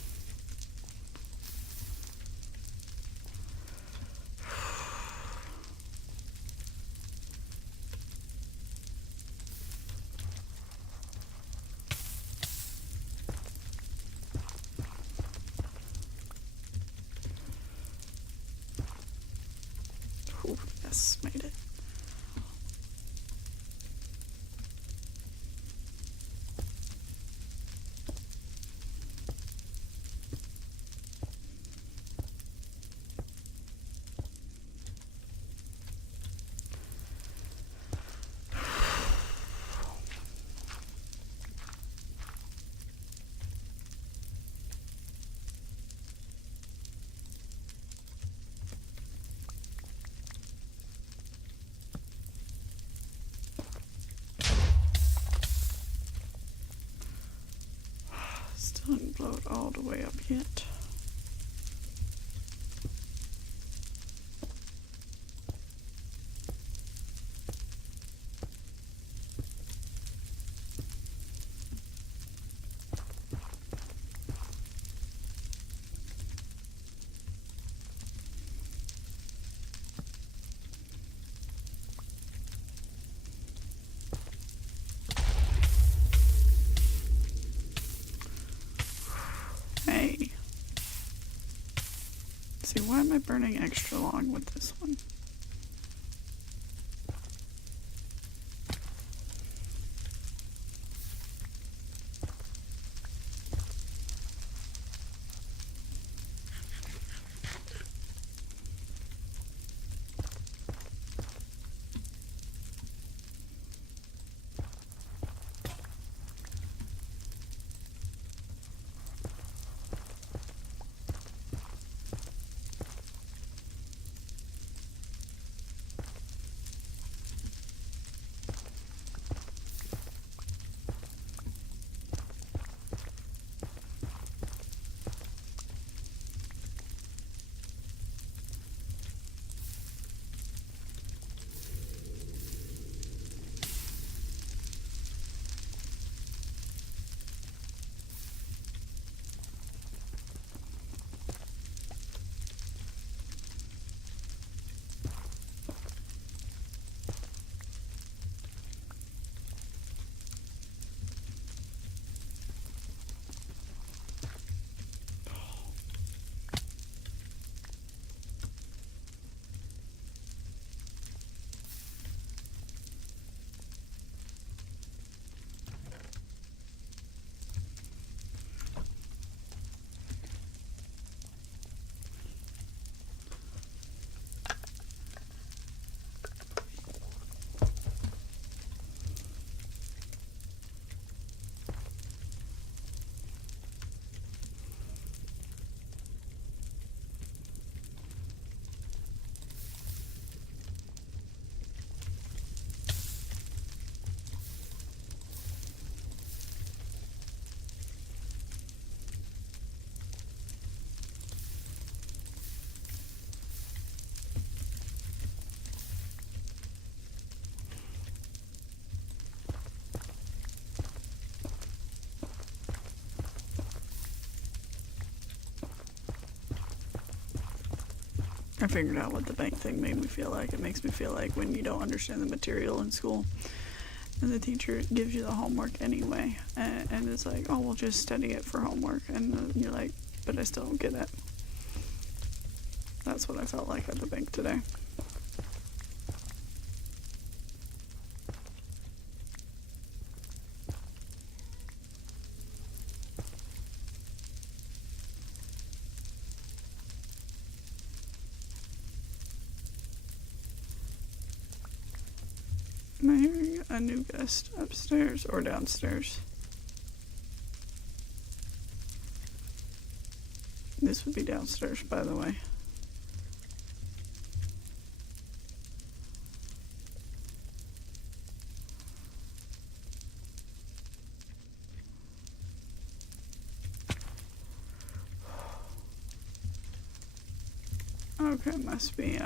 Ooh, yes, made it. Still didn't blow it all the way up yet. Hey. See, why am I burning extra long with this one? I figured out what the bank thing made me feel like. It makes me feel like when you don't understand the material in school and the teacher gives you the homework anyway and it's like, oh, we'll just study it for homework, and you're like, but I still don't get it. That's what I felt like at the bank today. Am I hearing a new guest upstairs or downstairs? This would be downstairs, by the way. Okay, must be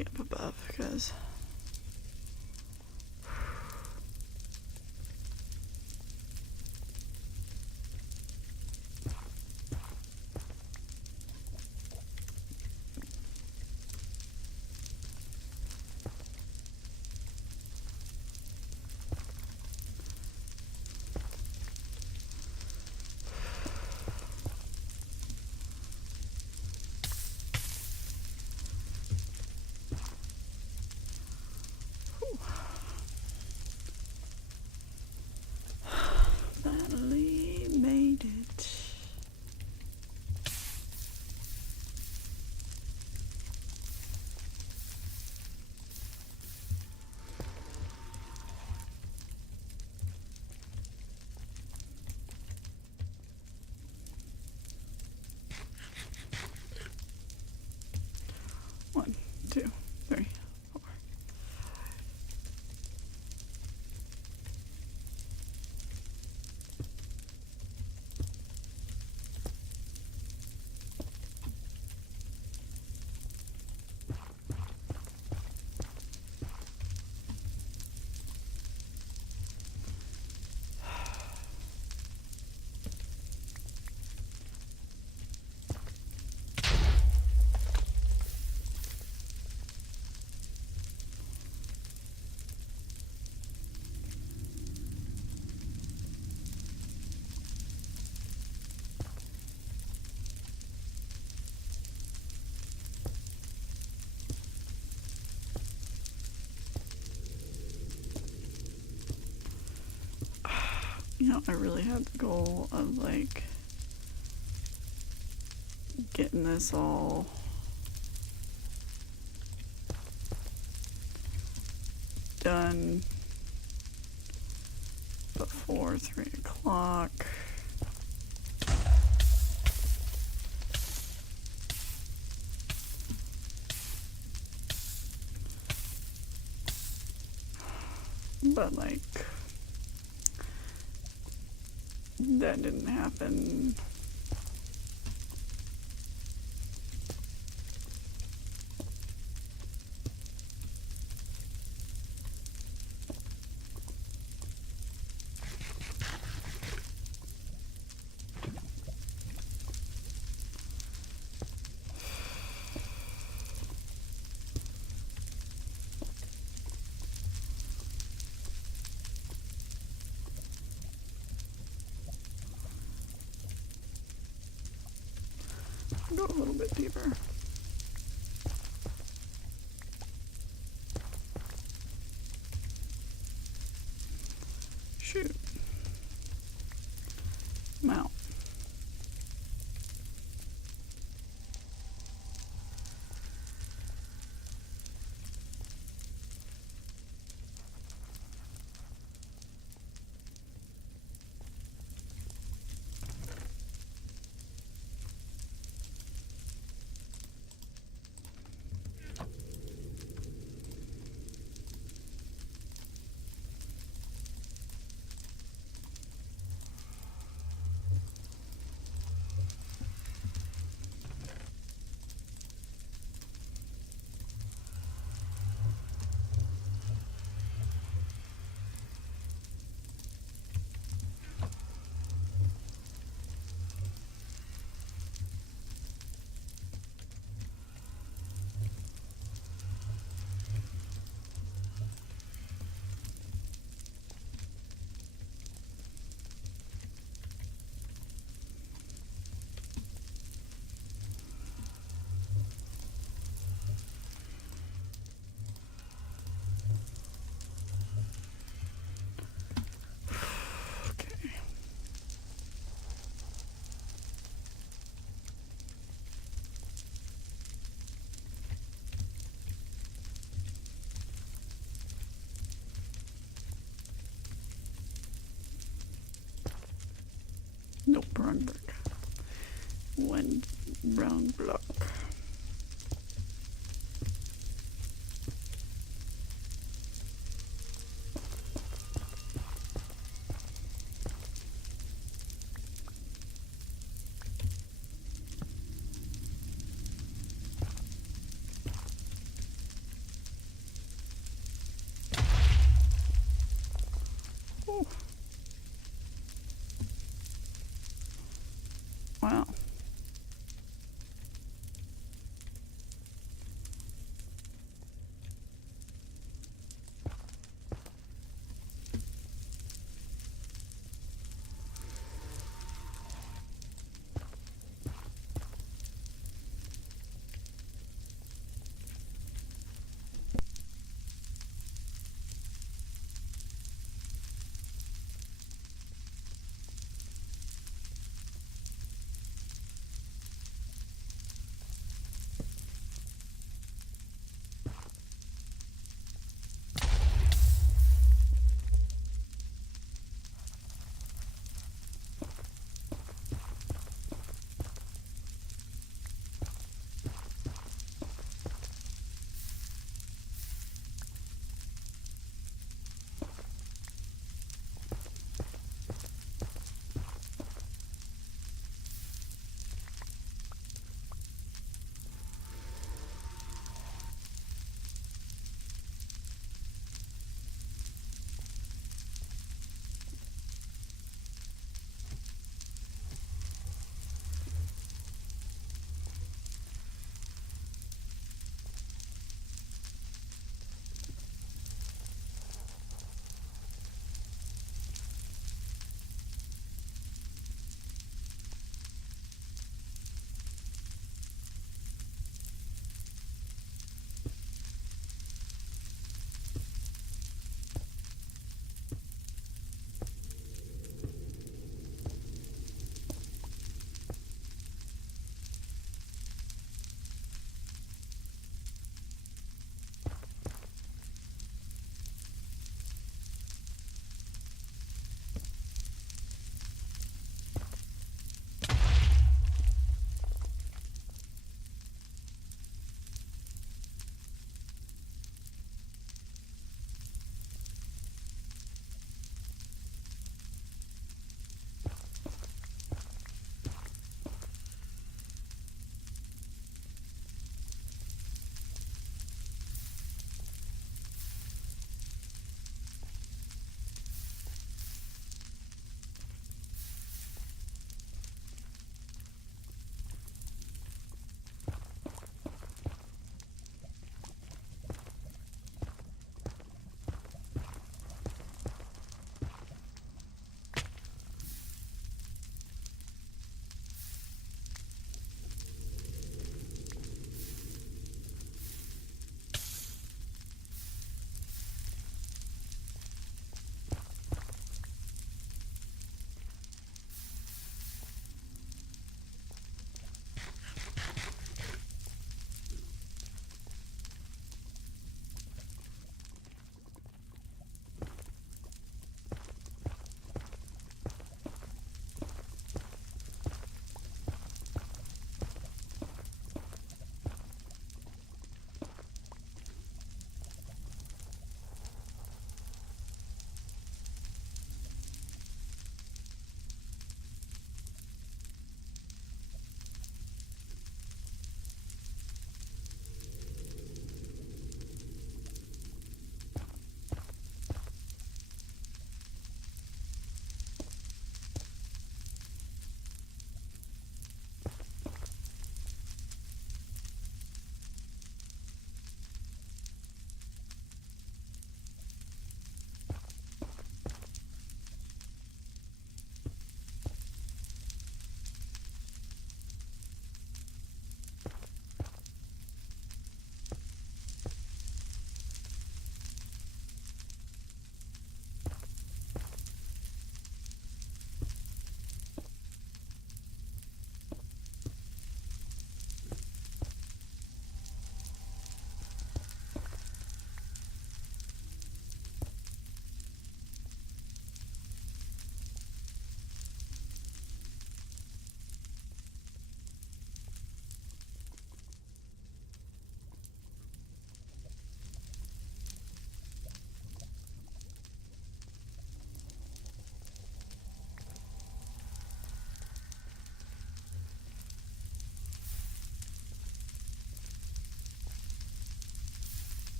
up above, because You know, I really had the goal of like getting this all done before 3 o'clock. But like, that didn't happen. Go a little bit deeper. Shoot. Wow. Okay. Nope, wrong brick. One wrong block. Ooh. Wow.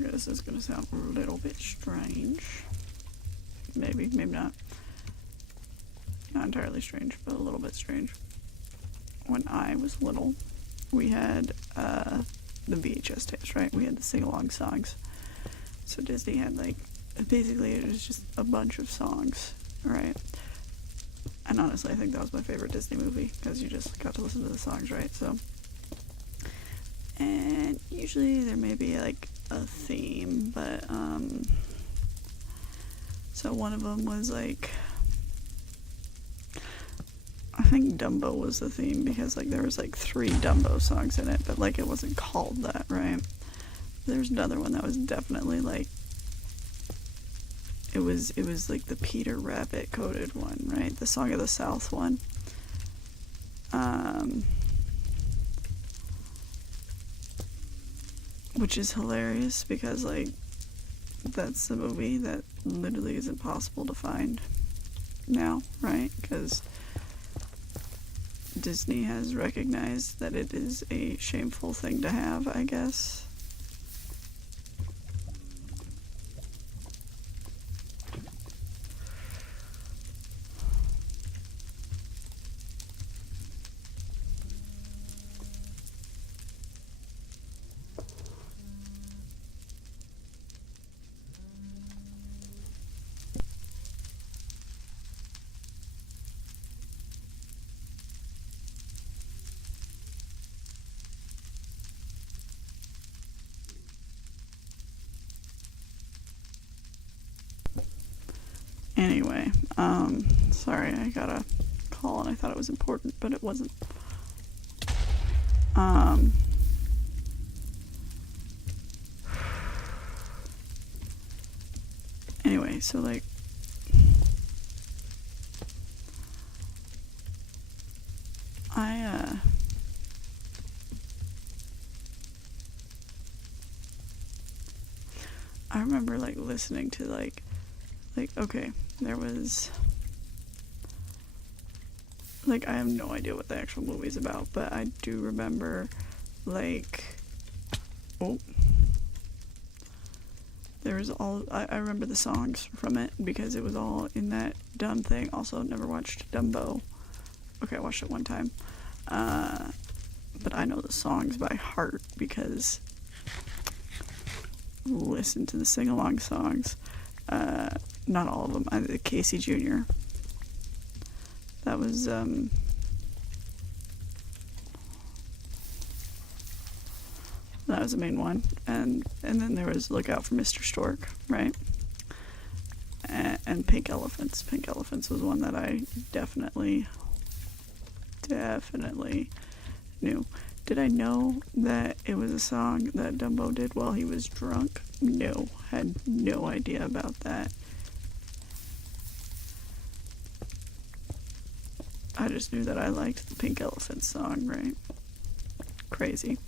Okay, this is gonna sound a little bit strange. Maybe, maybe not. Not entirely strange, but a little bit strange. When I was little, we had the VHS tapes, right? We had the sing-along songs. So Disney had like, basically it was just a bunch of songs, right? And honestly, I think that was my favorite Disney movie, because you just got to listen to the songs, right? So, and usually there may be like a theme, but so one of them was like, I think Dumbo was the theme, because like there was like 3 Dumbo songs in it, but like it wasn't called that, right? There's another one that was definitely like, it was like the Peter Rabbit coded one, right? The Song of the South one. Which is hilarious, because like that's a movie that literally is impossible to find now, right? Because Disney has recognized that it is a shameful thing to have, I guess. Anyway, sorry, I got a call and I thought it was important, but it wasn't. Anyway, so like, I remember like listening to like, okay, there was, like, I have no idea what the actual movie's about, but I do remember, like, oh, there was all, I remember the songs from it, because it was all in that dumb thing. Also, never watched Dumbo. Okay, I watched it one time. But I know the songs by heart, because listen to the sing-along songs. Not all of them. Casey Jr. That was, that was the main one. And then there was Look Out for Mr. Stork, right? And Pink Elephants. Pink Elephants was one that I definitely knew. Did I know that it was a song that Dumbo did while he was drunk? No, had no idea about that. I just knew that I liked the Pink Elephant song, right? Crazy.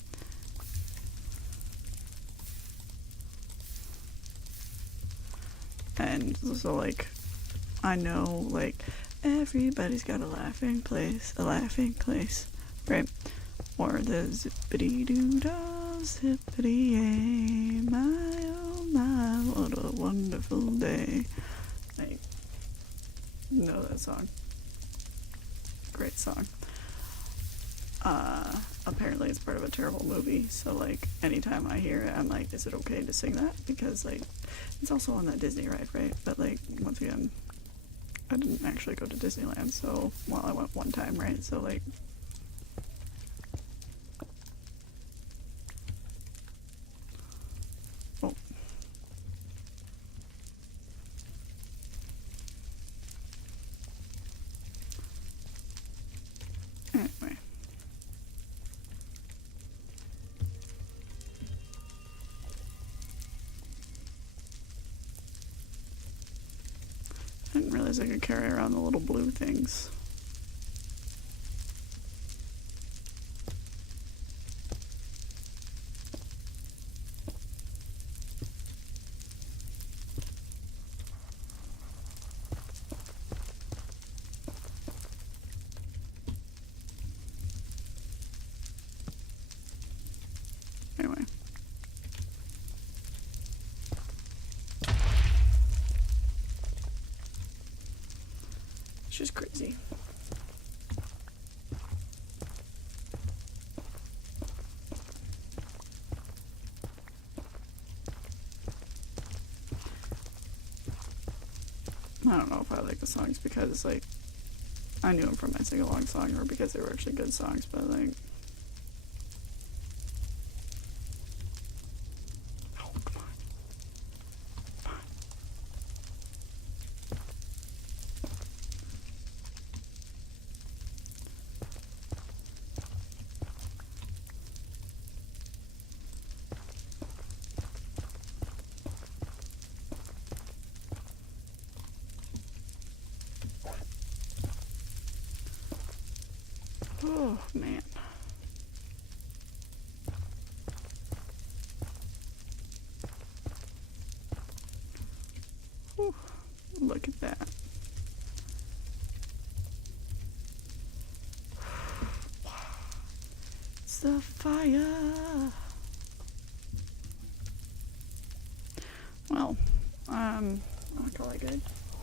And so, like, I know, like, everybody's got a laughing place, right? Or the zippity-doo-dah, zippity-yay, my oh my, what a wonderful day. I know that song. Great song. Apparently it's part of a terrible movie, so, like, anytime I hear it, I'm like, is it okay to sing that? Because, like, it's also on that Disney ride, right? But, like, once again, I didn't actually go to Disneyland, so, well, I went one time, right? So, like, oh. Anyway. I didn't realize I could carry around the little blue things. Anyway. is crazy. I don't know if I like the songs because, like, I knew them from my sing-along song or because they were actually good songs, but, like... Oh, come on. Come on. Oh, man. Whew. Look at that. It's the fire. Well, I'll call it good.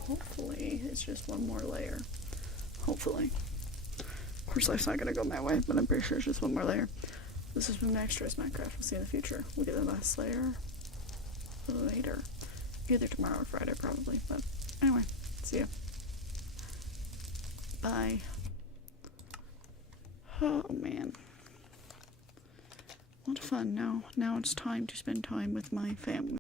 Hopefully, it's just one more layer. Hopefully. Of course, life's not gonna go my way, but I'm pretty sure it's just one more layer. This has been Max Tries Minecraft. We'll see you in the future. We'll get the last layer later. Either tomorrow or Friday, probably. But anyway, see ya. Bye. Oh, man. What fun. Now it's time to spend time with my family.